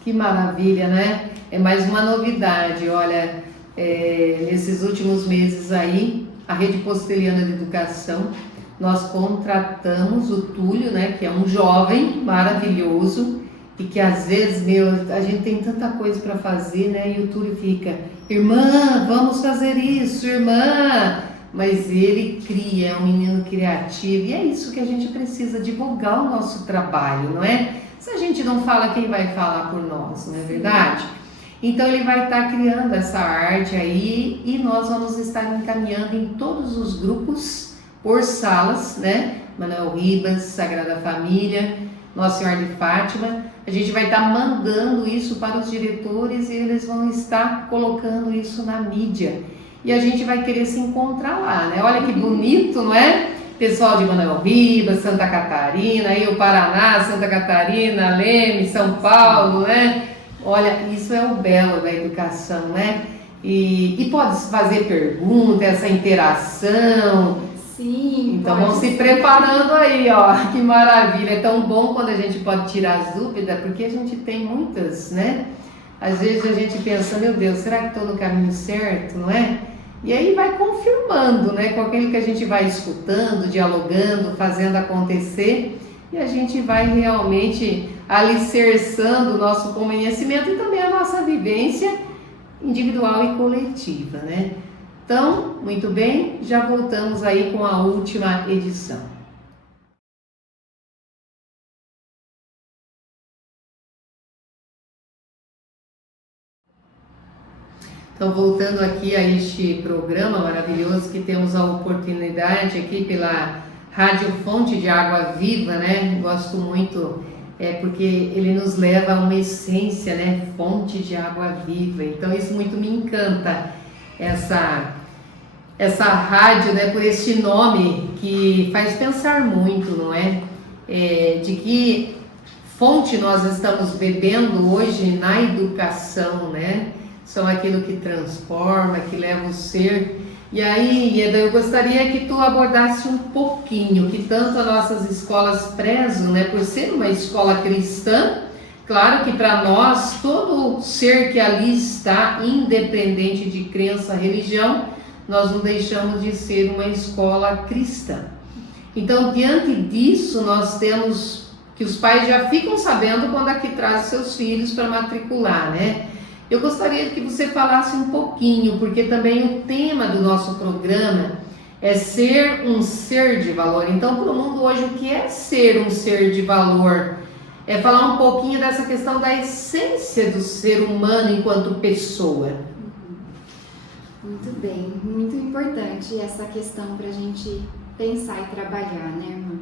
Que maravilha, né? É mais uma novidade, olha, nesses últimos meses aí, a Rede Posteliana de Educação nós contratamos o Túlio, né, que é um jovem maravilhoso e que às vezes, a gente tem tanta coisa para fazer, né, e o Túlio fica, irmã, vamos fazer isso, irmã, mas ele cria, é um menino criativo e é isso que a gente precisa, divulgar o nosso trabalho, não é? Se a gente não fala, quem vai falar por nós, não é verdade? Então ele vai estar criando essa arte aí e nós vamos estar encaminhando em todos os grupos por salas, né? Manuel Ribas, Sagrada Família, Nossa Senhora de Fátima. A gente vai estar mandando isso para os diretores e eles vão estar colocando isso na mídia. E a gente vai querer se encontrar lá, né? Olha que bonito, não é? Pessoal de Manuel Ribas, Santa Catarina, aí o Paraná, Santa Catarina, Leme, São Paulo, né? Olha, isso é o belo da educação, né? E pode fazer pergunta, essa interação. Sim. Então vão se preparando aí, ó. Que maravilha. É tão bom quando a gente pode tirar as dúvidas, porque a gente tem muitas, né? Às vezes a gente pensa, meu Deus, será que estou no caminho certo, não é? E aí vai confirmando, né? Com aquilo que a gente vai escutando, dialogando, fazendo acontecer. E a gente vai realmente alicerçando o nosso conhecimento e também a nossa vivência individual e coletiva, né? Então, muito bem, já voltamos aí com a última edição. Então, voltando aqui a este programa maravilhoso que temos a oportunidade aqui pela Rádio Fonte de Água Viva, né? Gosto muito, porque ele nos leva a uma essência, né? Fonte de água viva. Então, isso muito me encanta, essa rádio, né? Por este nome que faz pensar muito, não é? De que fonte nós estamos bebendo hoje na educação, né? São aquilo que transforma, que leva o ser. E aí, Ieda, eu gostaria que tu abordasse um pouquinho, que tanto as nossas escolas prezam, né, por ser uma escola cristã. Claro que para nós, todo ser que ali está, independente de crença, religião, nós não deixamos de ser uma escola cristã. Então, diante disso, nós temos que os pais já ficam sabendo quando aqui traz seus filhos para matricular, né? Eu gostaria que você falasse um pouquinho, porque também o tema do nosso programa é ser um ser de valor. Então, para o mundo hoje, o que é ser um ser de valor? É falar um pouquinho dessa questão da essência do ser humano enquanto pessoa. Muito bem, muito importante essa questão para a gente pensar e trabalhar, né, irmã?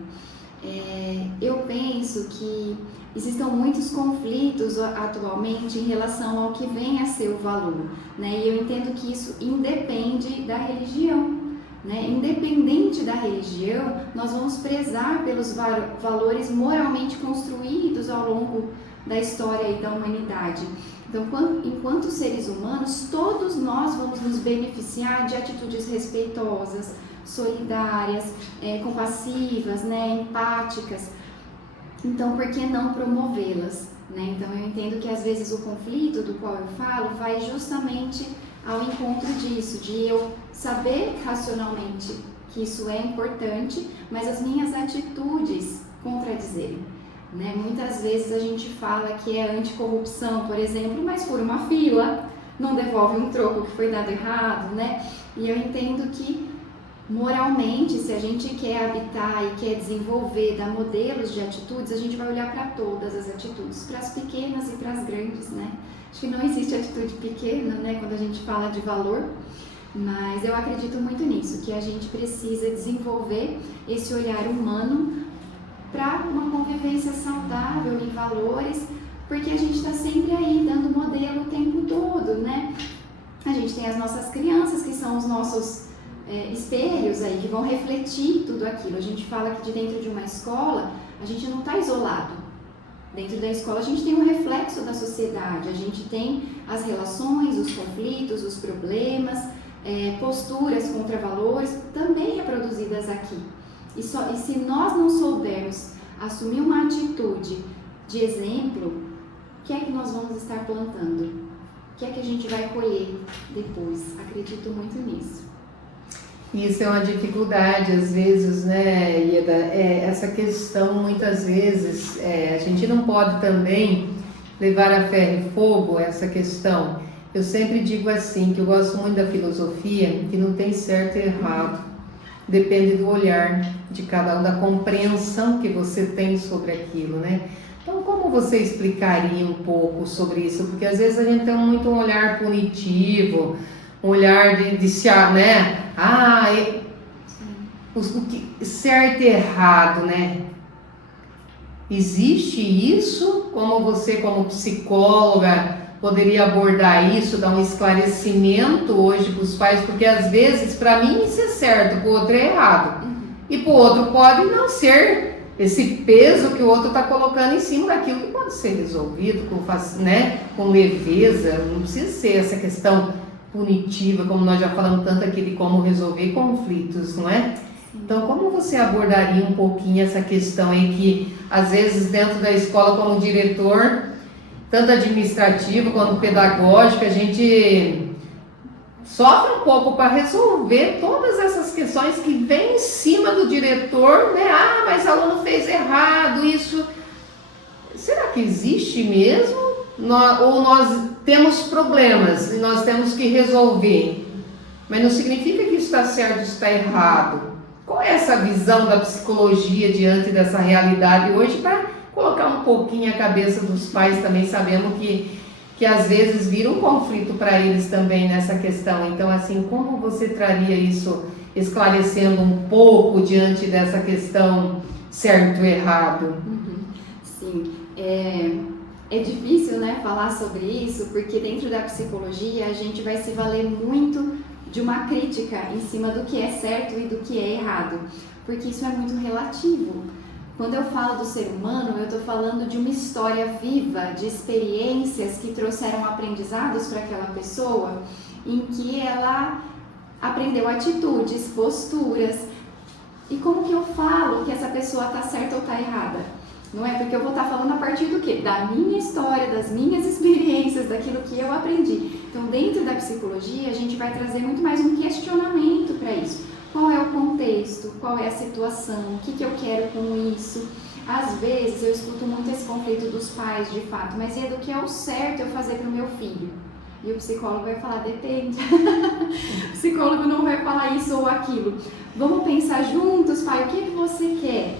Eu penso que existem muitos conflitos atualmente em relação ao que vem a ser o valor, né? E eu entendo que isso independe da religião, né? Independente da religião, nós vamos prezar pelos valores moralmente construídos ao longo da história e da humanidade. Então, enquanto seres humanos, todos nós vamos nos beneficiar de atitudes respeitosas, solidárias, compassivas, né, empáticas. Então, por que não promovê-las? Né? Então, eu entendo que às vezes o conflito do qual eu falo vai justamente ao encontro disso, de eu saber racionalmente que isso é importante, mas as minhas atitudes contradizerem. Né? Muitas vezes a gente fala que é anticorrupção, por exemplo, mas fura uma fila, não devolve um troco que foi dado errado, né? E eu entendo que moralmente, se a gente quer habitar e quer desenvolver, dar modelos de atitudes, a gente vai olhar para todas as atitudes, para as pequenas e para as grandes, né? Acho que não existe atitude pequena, né, quando a gente fala de valor, mas eu acredito muito nisso, que a gente precisa desenvolver esse olhar humano para uma convivência saudável em valores, porque a gente está sempre aí dando modelo o tempo todo, né? A gente tem as nossas crianças, que são os nossos espelhos aí, que vão refletir tudo aquilo. A gente fala que de dentro de uma escola, a gente não está isolado. Dentro da escola, a gente tem um reflexo da sociedade, a gente tem as relações, os conflitos, os problemas, posturas contra valores, também reproduzidas aqui. E se nós não soubermos assumir uma atitude de exemplo, o que é que nós vamos estar plantando? O que é que a gente vai colher depois? Acredito muito nisso. Isso é uma dificuldade, às vezes, né, Ieda? Essa questão, muitas vezes, a gente não pode também levar a ferro e fogo essa questão. Eu sempre digo assim, que eu gosto muito da filosofia, que não tem certo e errado. Depende do olhar de cada um, da compreensão que você tem sobre aquilo, né? Então, como você explicaria um pouco sobre isso? Porque às vezes a gente tem muito um olhar punitivo, um olhar de se, né? Certo e errado, né? Existe isso? Como você, como psicóloga, poderia abordar isso, dar um esclarecimento hoje para os pais? Porque às vezes, para mim, isso é certo, para o outro é errado. E para o outro pode não ser esse peso que o outro está colocando em cima daquilo que pode ser resolvido com leveza. Não precisa ser essa questão punitiva, como nós já falamos tanto aqui de como resolver conflitos, não é? Então, como você abordaria um pouquinho essa questão aí que, às vezes, dentro da escola, como diretor, tanto administrativo quanto pedagógico, a gente sofre um pouco para resolver todas essas questões que vêm em cima do diretor, né? Mas o aluno fez errado, isso... Será que existe mesmo? Ou nós temos problemas e nós temos que resolver? Mas não significa que isso está certo, isso está errado. Qual é essa visão da psicologia diante dessa realidade hoje, para colocar um pouquinho a cabeça dos pais também, sabendo que às vezes vira um conflito para eles também nessa questão. Então, assim, como você traria isso, esclarecendo um pouco diante dessa questão certo e errado? Sim, é difícil, né, falar sobre isso, porque dentro da psicologia a gente vai se valer muito de uma crítica em cima do que é certo e do que é errado, porque isso é muito relativo. Quando eu falo do ser humano, eu estou falando de uma história viva, de experiências que trouxeram aprendizados para aquela pessoa, em que ela aprendeu atitudes, posturas. E como que eu falo que essa pessoa está certa ou está errada? Não é porque eu vou estar falando a partir do quê? Da minha história, das minhas experiências, daquilo que eu aprendi. Então, dentro da psicologia, a gente vai trazer muito mais um questionamento para isso. Qual é o contexto? Qual é a situação? O que eu quero com isso? Às vezes, eu escuto muito esse conflito dos pais, de fato, mas é do que é o certo eu fazer para o meu filho. E o psicólogo vai falar, depende. O psicólogo não vai falar isso ou aquilo. Vamos pensar juntos, pai, o que é que você quer?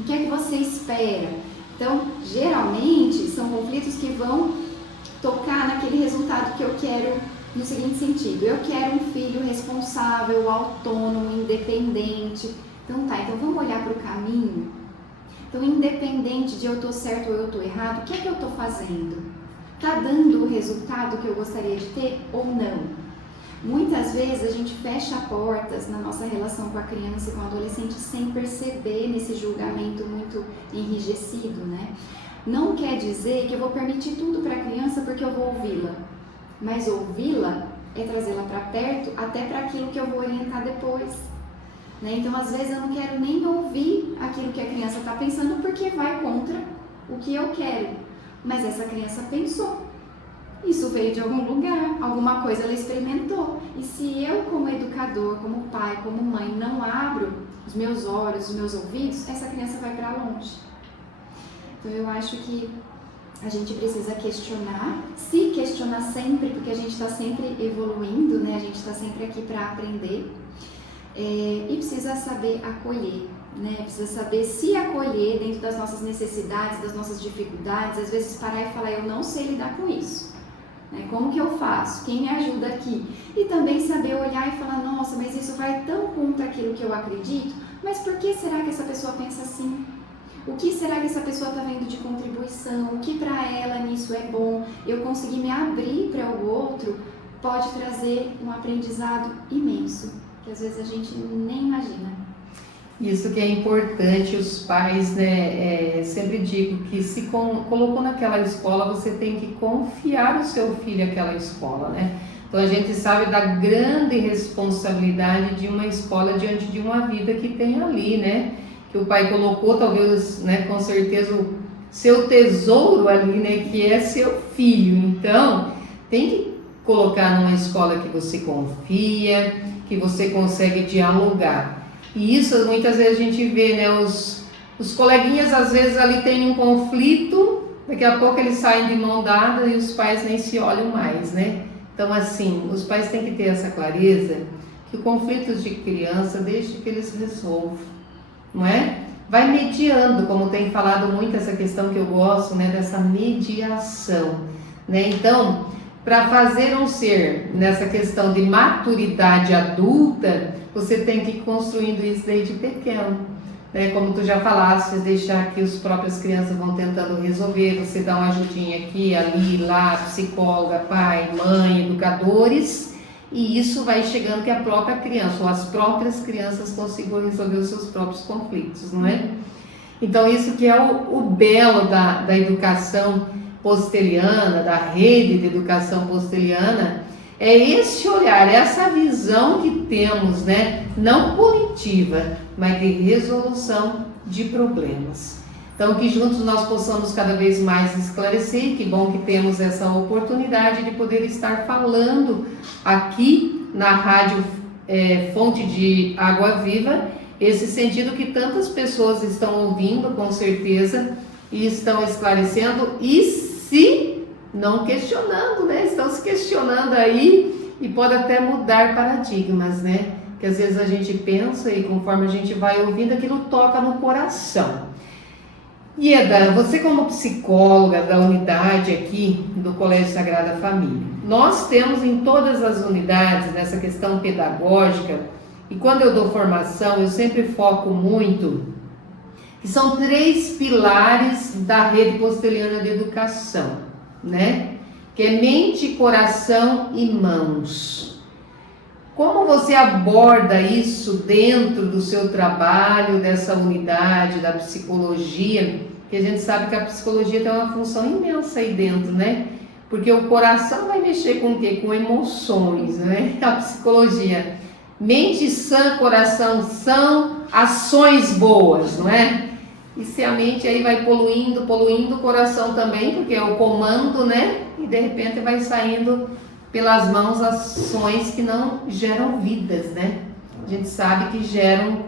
O que é que você espera? Então, geralmente, são conflitos que vão tocar naquele resultado que eu quero no seguinte sentido. Eu quero um filho responsável, autônomo, independente. Então vamos olhar para o caminho. Então, independente de eu estou certo ou eu estou errado, o que é que eu estou fazendo? Está dando o resultado que eu gostaria de ter ou não? Muitas vezes a gente fecha portas na nossa relação com a criança e com o adolescente sem perceber nesse julgamento muito enrijecido, né? Não quer dizer que eu vou permitir tudo para a criança porque eu vou ouvi-la, mas ouvi-la é trazê-la para perto até para aquilo que eu vou orientar depois, né? Então, às vezes eu não quero nem ouvir aquilo que a criança está pensando porque vai contra o que eu quero, mas essa criança pensou. Isso veio de algum lugar, alguma coisa ela experimentou. E se eu, como educador, como pai, como mãe, não abro os meus olhos, os meus ouvidos, essa criança vai para longe. Então eu acho que a gente precisa questionar, se questionar sempre, porque a gente está sempre evoluindo, né? A gente está sempre aqui para aprender. E precisa saber acolher, né? Precisa saber se acolher dentro das nossas necessidades, das nossas dificuldades. Às vezes parar e falar, eu não sei lidar com isso. Como que eu faço? Quem me ajuda aqui? E também saber olhar e falar, nossa, mas isso vai tão contra aquilo que eu acredito, mas por que será que essa pessoa pensa assim? O que será que essa pessoa está vendo de contribuição? O que para ela nisso é bom? Eu conseguir me abrir para o outro pode trazer um aprendizado imenso, que às vezes a gente nem imagina. Isso que é importante, os pais, né, sempre digo que se colocou naquela escola, você tem que confiar o seu filho àquela escola, né? Então a gente sabe da grande responsabilidade de uma escola diante de uma vida que tem ali, né? Que o pai colocou, talvez, né, com certeza, o seu tesouro ali, né, que é seu filho. Então, tem que colocar numa escola que você confia, que que você consegue dialogar. E isso muitas vezes a gente vê, né, os coleguinhas às vezes ali tem um conflito, daqui a pouco eles saem de mão dada e os pais nem se olham mais, né? Então assim, os pais têm que ter essa clareza que o conflito de criança deixe que eles resolvam, não é? Vai mediando, como tem falado muito essa questão que eu gosto, né, dessa mediação, né? Então, para fazer um ser nessa questão de maturidade adulta, você tem que ir construindo isso desde pequeno, né? Como tu já falaste, deixar que as próprias crianças vão tentando resolver, você dá uma ajudinha aqui, ali, lá, psicóloga, pai, mãe, educadores, e isso vai chegando que a própria criança, ou as próprias crianças consigam resolver os seus próprios conflitos, não é? Então isso que é o belo da educação posteliana, da rede de educação posteliana, é esse olhar, essa visão que temos, né? Não punitiva, mas de resolução de problemas. Então que juntos nós possamos cada vez mais esclarecer, que bom que temos essa oportunidade de poder estar falando aqui na Rádio Fonte de Água Viva, esse sentido que tantas pessoas estão ouvindo, com certeza, e estão esclarecendo e se não questionando, né? Estão se questionando aí e pode até mudar paradigmas, né? Que às vezes a gente pensa e conforme a gente vai ouvindo, aquilo toca no coração. Ieda, você como psicóloga da unidade aqui do Colégio Sagrada Família, nós temos em todas as unidades nessa questão pedagógica, e quando eu dou formação eu sempre foco muito, que são 3 pilares da rede posteliana de educação, né? Que é mente, coração e mãos. Como você aborda isso dentro do seu trabalho, dessa unidade da psicologia? Que a gente sabe que a psicologia tem uma função imensa aí dentro, né? Porque o coração vai mexer com o quê? Com emoções, né? A psicologia. Mente sã, coração são ações boas, não é? E se a mente aí vai poluindo o coração também, porque é o comando, né? E de repente vai saindo pelas mãos ações que não geram vidas, né? A gente sabe que geram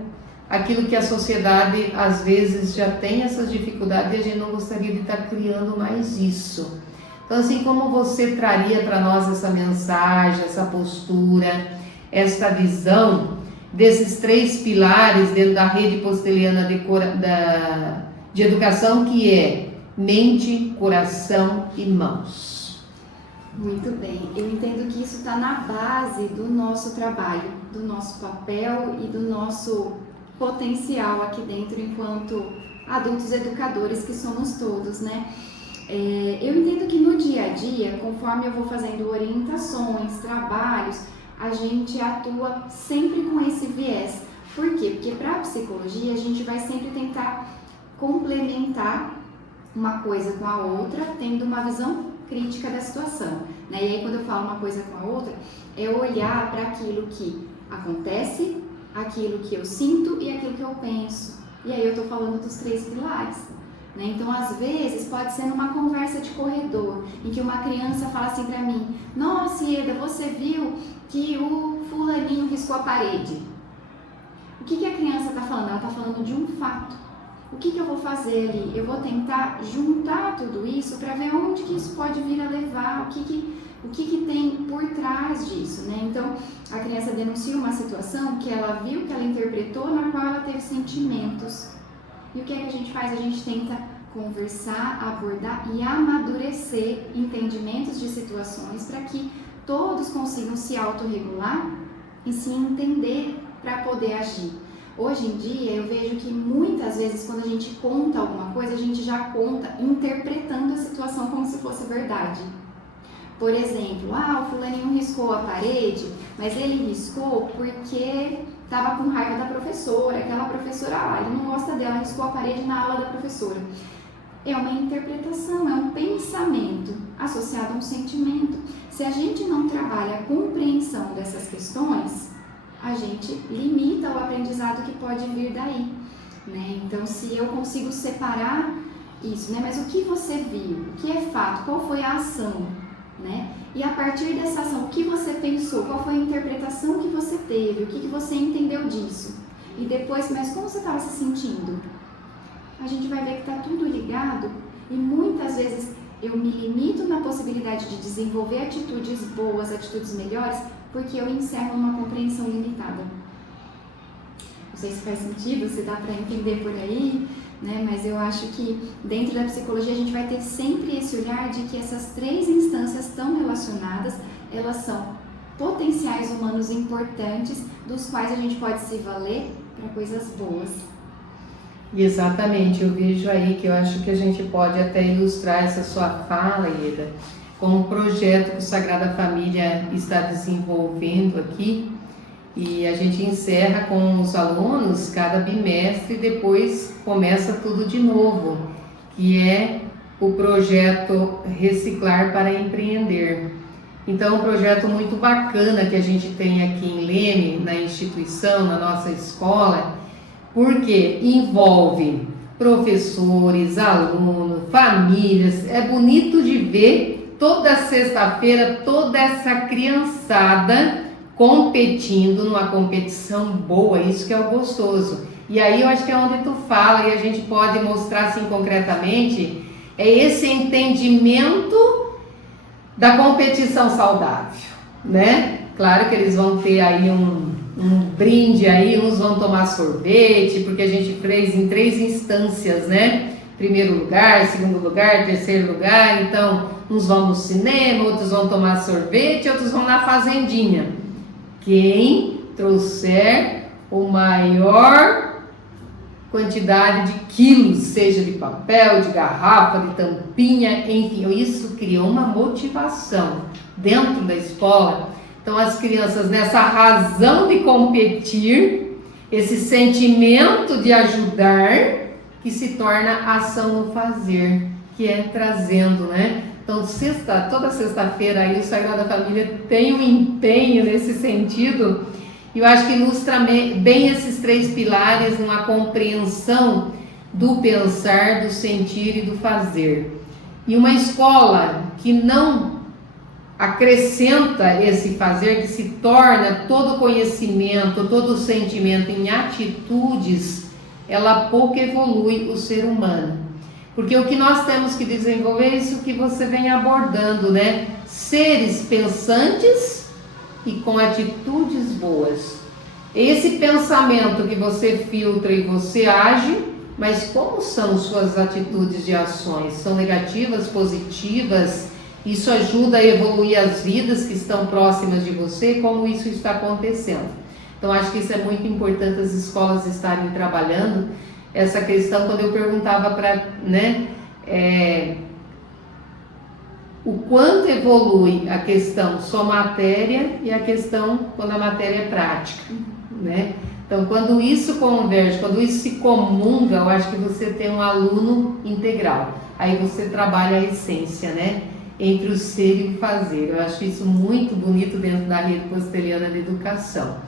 aquilo que a sociedade às vezes já tem essas dificuldades e a gente não gostaria de estar criando mais isso. Então assim, como você traria para nós essa mensagem, essa postura, esta visão desses 3 pilares dentro da rede posteliana de educação, que é mente, coração e mãos? Muito bem, eu entendo que isso está na base do nosso trabalho, do nosso papel e do nosso potencial aqui dentro enquanto adultos educadores que somos todos, né? Eu entendo que no dia a dia, conforme eu vou fazendo orientações, trabalhos, a gente atua sempre com esse viés. Por quê? Porque para a psicologia a gente vai sempre tentar complementar uma coisa com a outra, tendo uma visão crítica da situação, né? E aí quando eu falo uma coisa com a outra, é olhar para aquilo que acontece, aquilo que eu sinto e aquilo que eu penso. E aí eu estou falando dos 3 pilares, né? Então às vezes pode ser numa conversa de corredor, em que uma criança fala assim para mim: nossa, Ieda, você viu que o fulaninho riscou a parede? O que a criança está falando? Ela está falando de um fato. O que eu vou fazer ali? Eu vou tentar juntar tudo isso para ver onde que isso pode vir a levar, o que tem por trás disso, né? Então, a criança denuncia uma situação que ela viu, que ela interpretou, na qual ela teve sentimentos. E o que a gente faz? A gente tenta conversar, abordar e amadurecer entendimentos de situações para que todos consigam se autorregular e se entender para poder agir. Hoje em dia eu vejo que muitas vezes quando a gente conta alguma coisa, a gente já conta interpretando a situação como se fosse verdade. Por exemplo, o fulaninho riscou a parede, mas ele riscou porque estava com raiva da professora, aquela professora, ele não gosta dela, riscou a parede na aula da professora. É uma interpretação, é um pensamento associado a um sentimento. Se a gente não trabalha a compreensão dessas questões, a gente limita o aprendizado que pode vir daí, né? Então, se eu consigo separar isso, né? Mas o que você viu? O que é fato? Qual foi a ação? né? E a partir dessa ação, o que você pensou? Qual foi a interpretação que você teve? O que você entendeu disso? E depois, mas como você estava se sentindo? A gente vai ver que está tudo ligado e muitas vezes eu me limito na possibilidade de desenvolver atitudes boas, atitudes melhores, porque eu encerro uma compreensão limitada. Não sei se faz sentido, se dá para entender por aí, né? Mas eu acho que dentro da psicologia a gente vai ter sempre esse olhar de que essas três instâncias estão relacionadas, elas são potenciais humanos importantes, dos quais a gente pode se valer para coisas boas. Exatamente, eu vejo aí que eu acho que a gente pode até ilustrar essa sua fala, Ieda, com um projeto que o Sagrada Família está desenvolvendo aqui, e a gente encerra com os alunos cada bimestre e depois começa tudo de novo, que é o projeto Reciclar para Empreender. Então, é um projeto muito bacana que a gente tem aqui em Leme, na instituição, na nossa escola, porque envolve professores, alunos, famílias. É bonito de ver toda sexta-feira toda essa criançada competindo numa competição boa, isso que é o gostoso. E aí eu acho que é onde tu fala e a gente pode mostrar assim concretamente, é esse entendimento da competição saudável, né? Claro que eles vão ter aí um brinde aí, uns vão tomar sorvete, porque a gente fez em 3 instâncias, né? Primeiro lugar, segundo lugar, terceiro lugar, então uns vão no cinema, outros vão tomar sorvete, outros vão na fazendinha. Quem trouxer o maior quantidade de quilos, seja de papel, de garrafa, de tampinha, enfim, isso criou uma motivação dentro da escola. Então as crianças, nessa razão de competir, esse sentimento de ajudar, que se torna ação no fazer, que é trazendo, né? Então toda sexta-feira aí o Sagrada Família tem um empenho nesse sentido, e eu acho que ilustra bem esses 3 pilares numa compreensão do pensar, do sentir e do fazer. E uma escola que não acrescenta esse fazer, que se torna todo conhecimento, todo sentimento em atitudes, ela pouco evolui o ser humano. Porque o que nós temos que desenvolver é isso que você vem abordando, né? Seres pensantes e com atitudes boas. Esse pensamento que você filtra e você age, mas como são suas atitudes de ações? São negativas, positivas? Isso ajuda a evoluir as vidas que estão próximas de você, como isso está acontecendo. Então acho que isso é muito importante as escolas estarem trabalhando essa questão. Quando eu perguntava para, né, o quanto evolui a questão só matéria e a questão quando a matéria é prática, né? Então quando isso converge, quando isso se comunga, eu acho que você tem um aluno integral. Aí você trabalha a essência, né? Entre o ser e o fazer. Eu acho isso muito bonito dentro da rede posteliana de educação.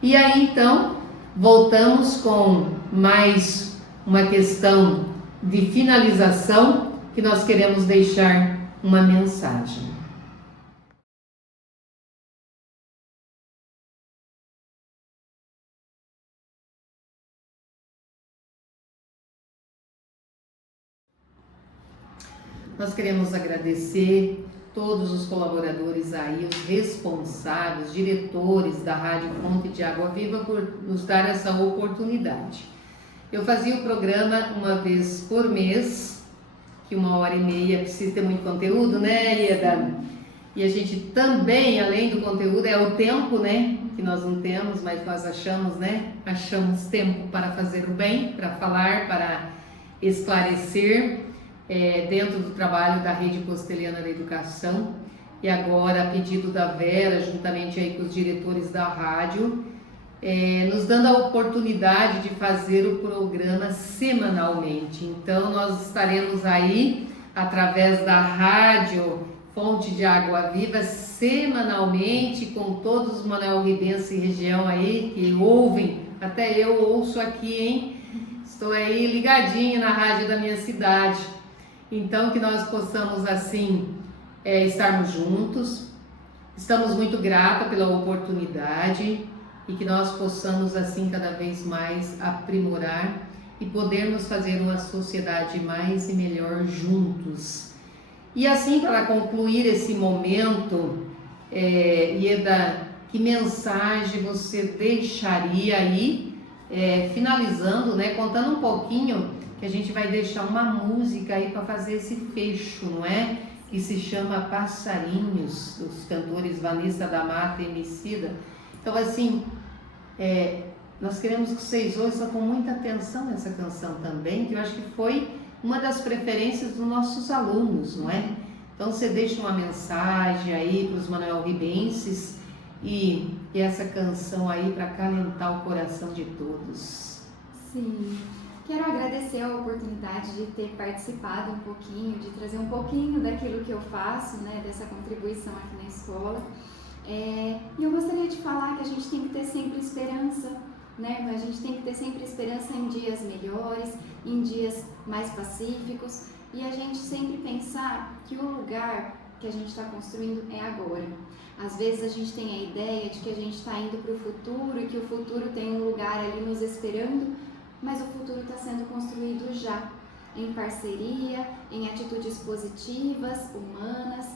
E aí então voltamos com mais uma questão de finalização, que nós queremos deixar uma mensagem. Nós queremos agradecer todos os colaboradores aí, os responsáveis, diretores da Rádio Fonte de Água Viva por nos dar essa oportunidade. Eu fazia o programa uma vez por mês, que 1h30 precisa ter muito conteúdo, né, Ieda? E a gente também, além do conteúdo, é o tempo, né, que nós não temos, mas nós achamos, né, achamos tempo para fazer o bem, para falar, para esclarecer, dentro do trabalho da Rede Posteliana da Educação. E agora, a pedido da Vera, juntamente aí com os diretores da rádio, nos dando a oportunidade de fazer o programa semanalmente. Então nós estaremos aí através da rádio Fonte de Água Viva semanalmente, com todos os manoel-ribenses e região aí que ouvem, até eu ouço aqui, hein? Estou aí ligadinho na rádio da minha cidade. Então que nós possamos assim estarmos juntos. Estamos muito gratos pela oportunidade e que nós possamos assim cada vez mais aprimorar e podermos fazer uma sociedade mais e melhor juntos. E assim, para concluir esse momento, Ieda, que mensagem você deixaria aí, finalizando, né, contando um pouquinho, que a gente vai deixar uma música aí para fazer esse fecho, não é? Que se chama Passarinhos, dos cantores Vanessa da Mata e Emicida. Então, assim, nós queremos que vocês ouçam com muita atenção essa canção também, que eu acho que foi uma das preferências dos nossos alunos, não é? Então, você deixa uma mensagem aí para os manuelribenses e essa canção aí para acalentar o coração de todos. Sim. Quero agradecer a oportunidade de ter participado um pouquinho, de trazer um pouquinho daquilo que eu faço, né, dessa contribuição aqui na escola. E eu gostaria de falar que a gente tem que ter sempre esperança, né? A gente tem que ter sempre esperança em dias melhores, em dias mais pacíficos, e a gente sempre pensar que o lugar que a gente está construindo é agora. Às vezes a gente tem a ideia de que a gente está indo para o futuro e que o futuro tem um lugar ali nos esperando, mas o futuro está sendo construído já, em parceria, em atitudes positivas, humanas,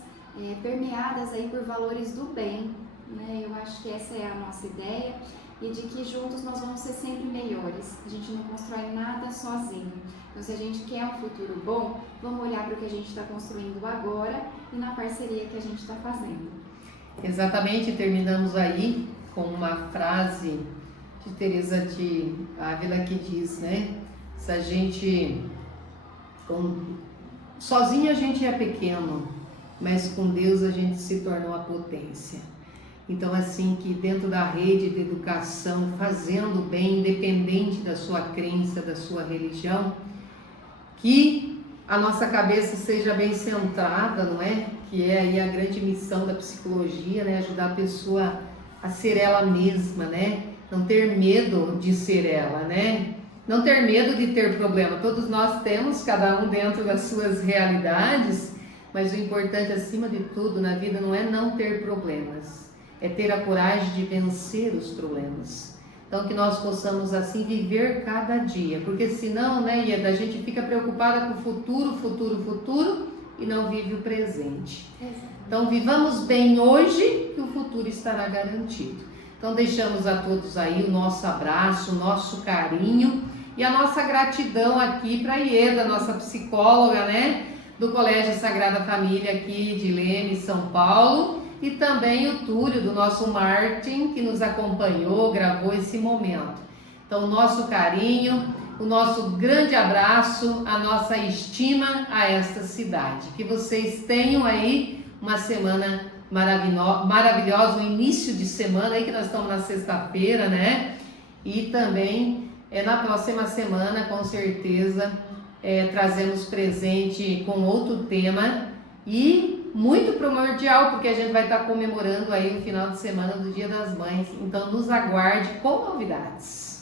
permeadas aí por valores do bem, né? Eu acho que essa é a nossa ideia e de que juntos nós vamos ser sempre melhores. A gente não constrói nada sozinho. Então, se a gente quer um futuro bom, vamos olhar para o que a gente está construindo agora e na parceria que a gente está fazendo. Exatamente, terminamos aí com uma frase de Teresa de Ávila que diz, né? Se a gente sozinho a gente é pequeno, mas com Deus a gente se torna uma potência. Então, assim, que dentro da rede de educação, fazendo bem, independente da sua crença, da sua religião, que a nossa cabeça seja bem centrada, não é? Que é aí a grande missão da psicologia, né? Ajudar a pessoa a ser ela mesma, né? Não ter medo de ser ela, né? Não ter medo de ter problema. Todos nós temos, cada um dentro das suas realidades, mas o importante, acima de tudo, na vida não é não ter problemas, é ter a coragem de vencer os problemas. Então, que nós possamos, assim, viver cada dia, porque senão, né, Ieda, a gente fica preocupada com o futuro e não vive o presente. Então, vivamos bem hoje, que o futuro estará garantido. Então, deixamos a todos aí o nosso abraço, o nosso carinho e a nossa gratidão aqui para a Ieda, nossa psicóloga, né, do Colégio Sagrada Família aqui de Leme, São Paulo, e também o Túlio, do nosso Martin, que nos acompanhou, gravou esse momento. Então, o nosso carinho, o nosso grande abraço, a nossa estima a esta cidade. Que vocês tenham aí uma semana maravilhosa, um início de semana aí, que nós estamos na sexta-feira, né? E também na próxima semana, com certeza, trazemos presente com outro tema e muito primordial, porque a gente vai estar comemorando aí o final de semana do Dia das Mães. Então, nos aguarde com novidades.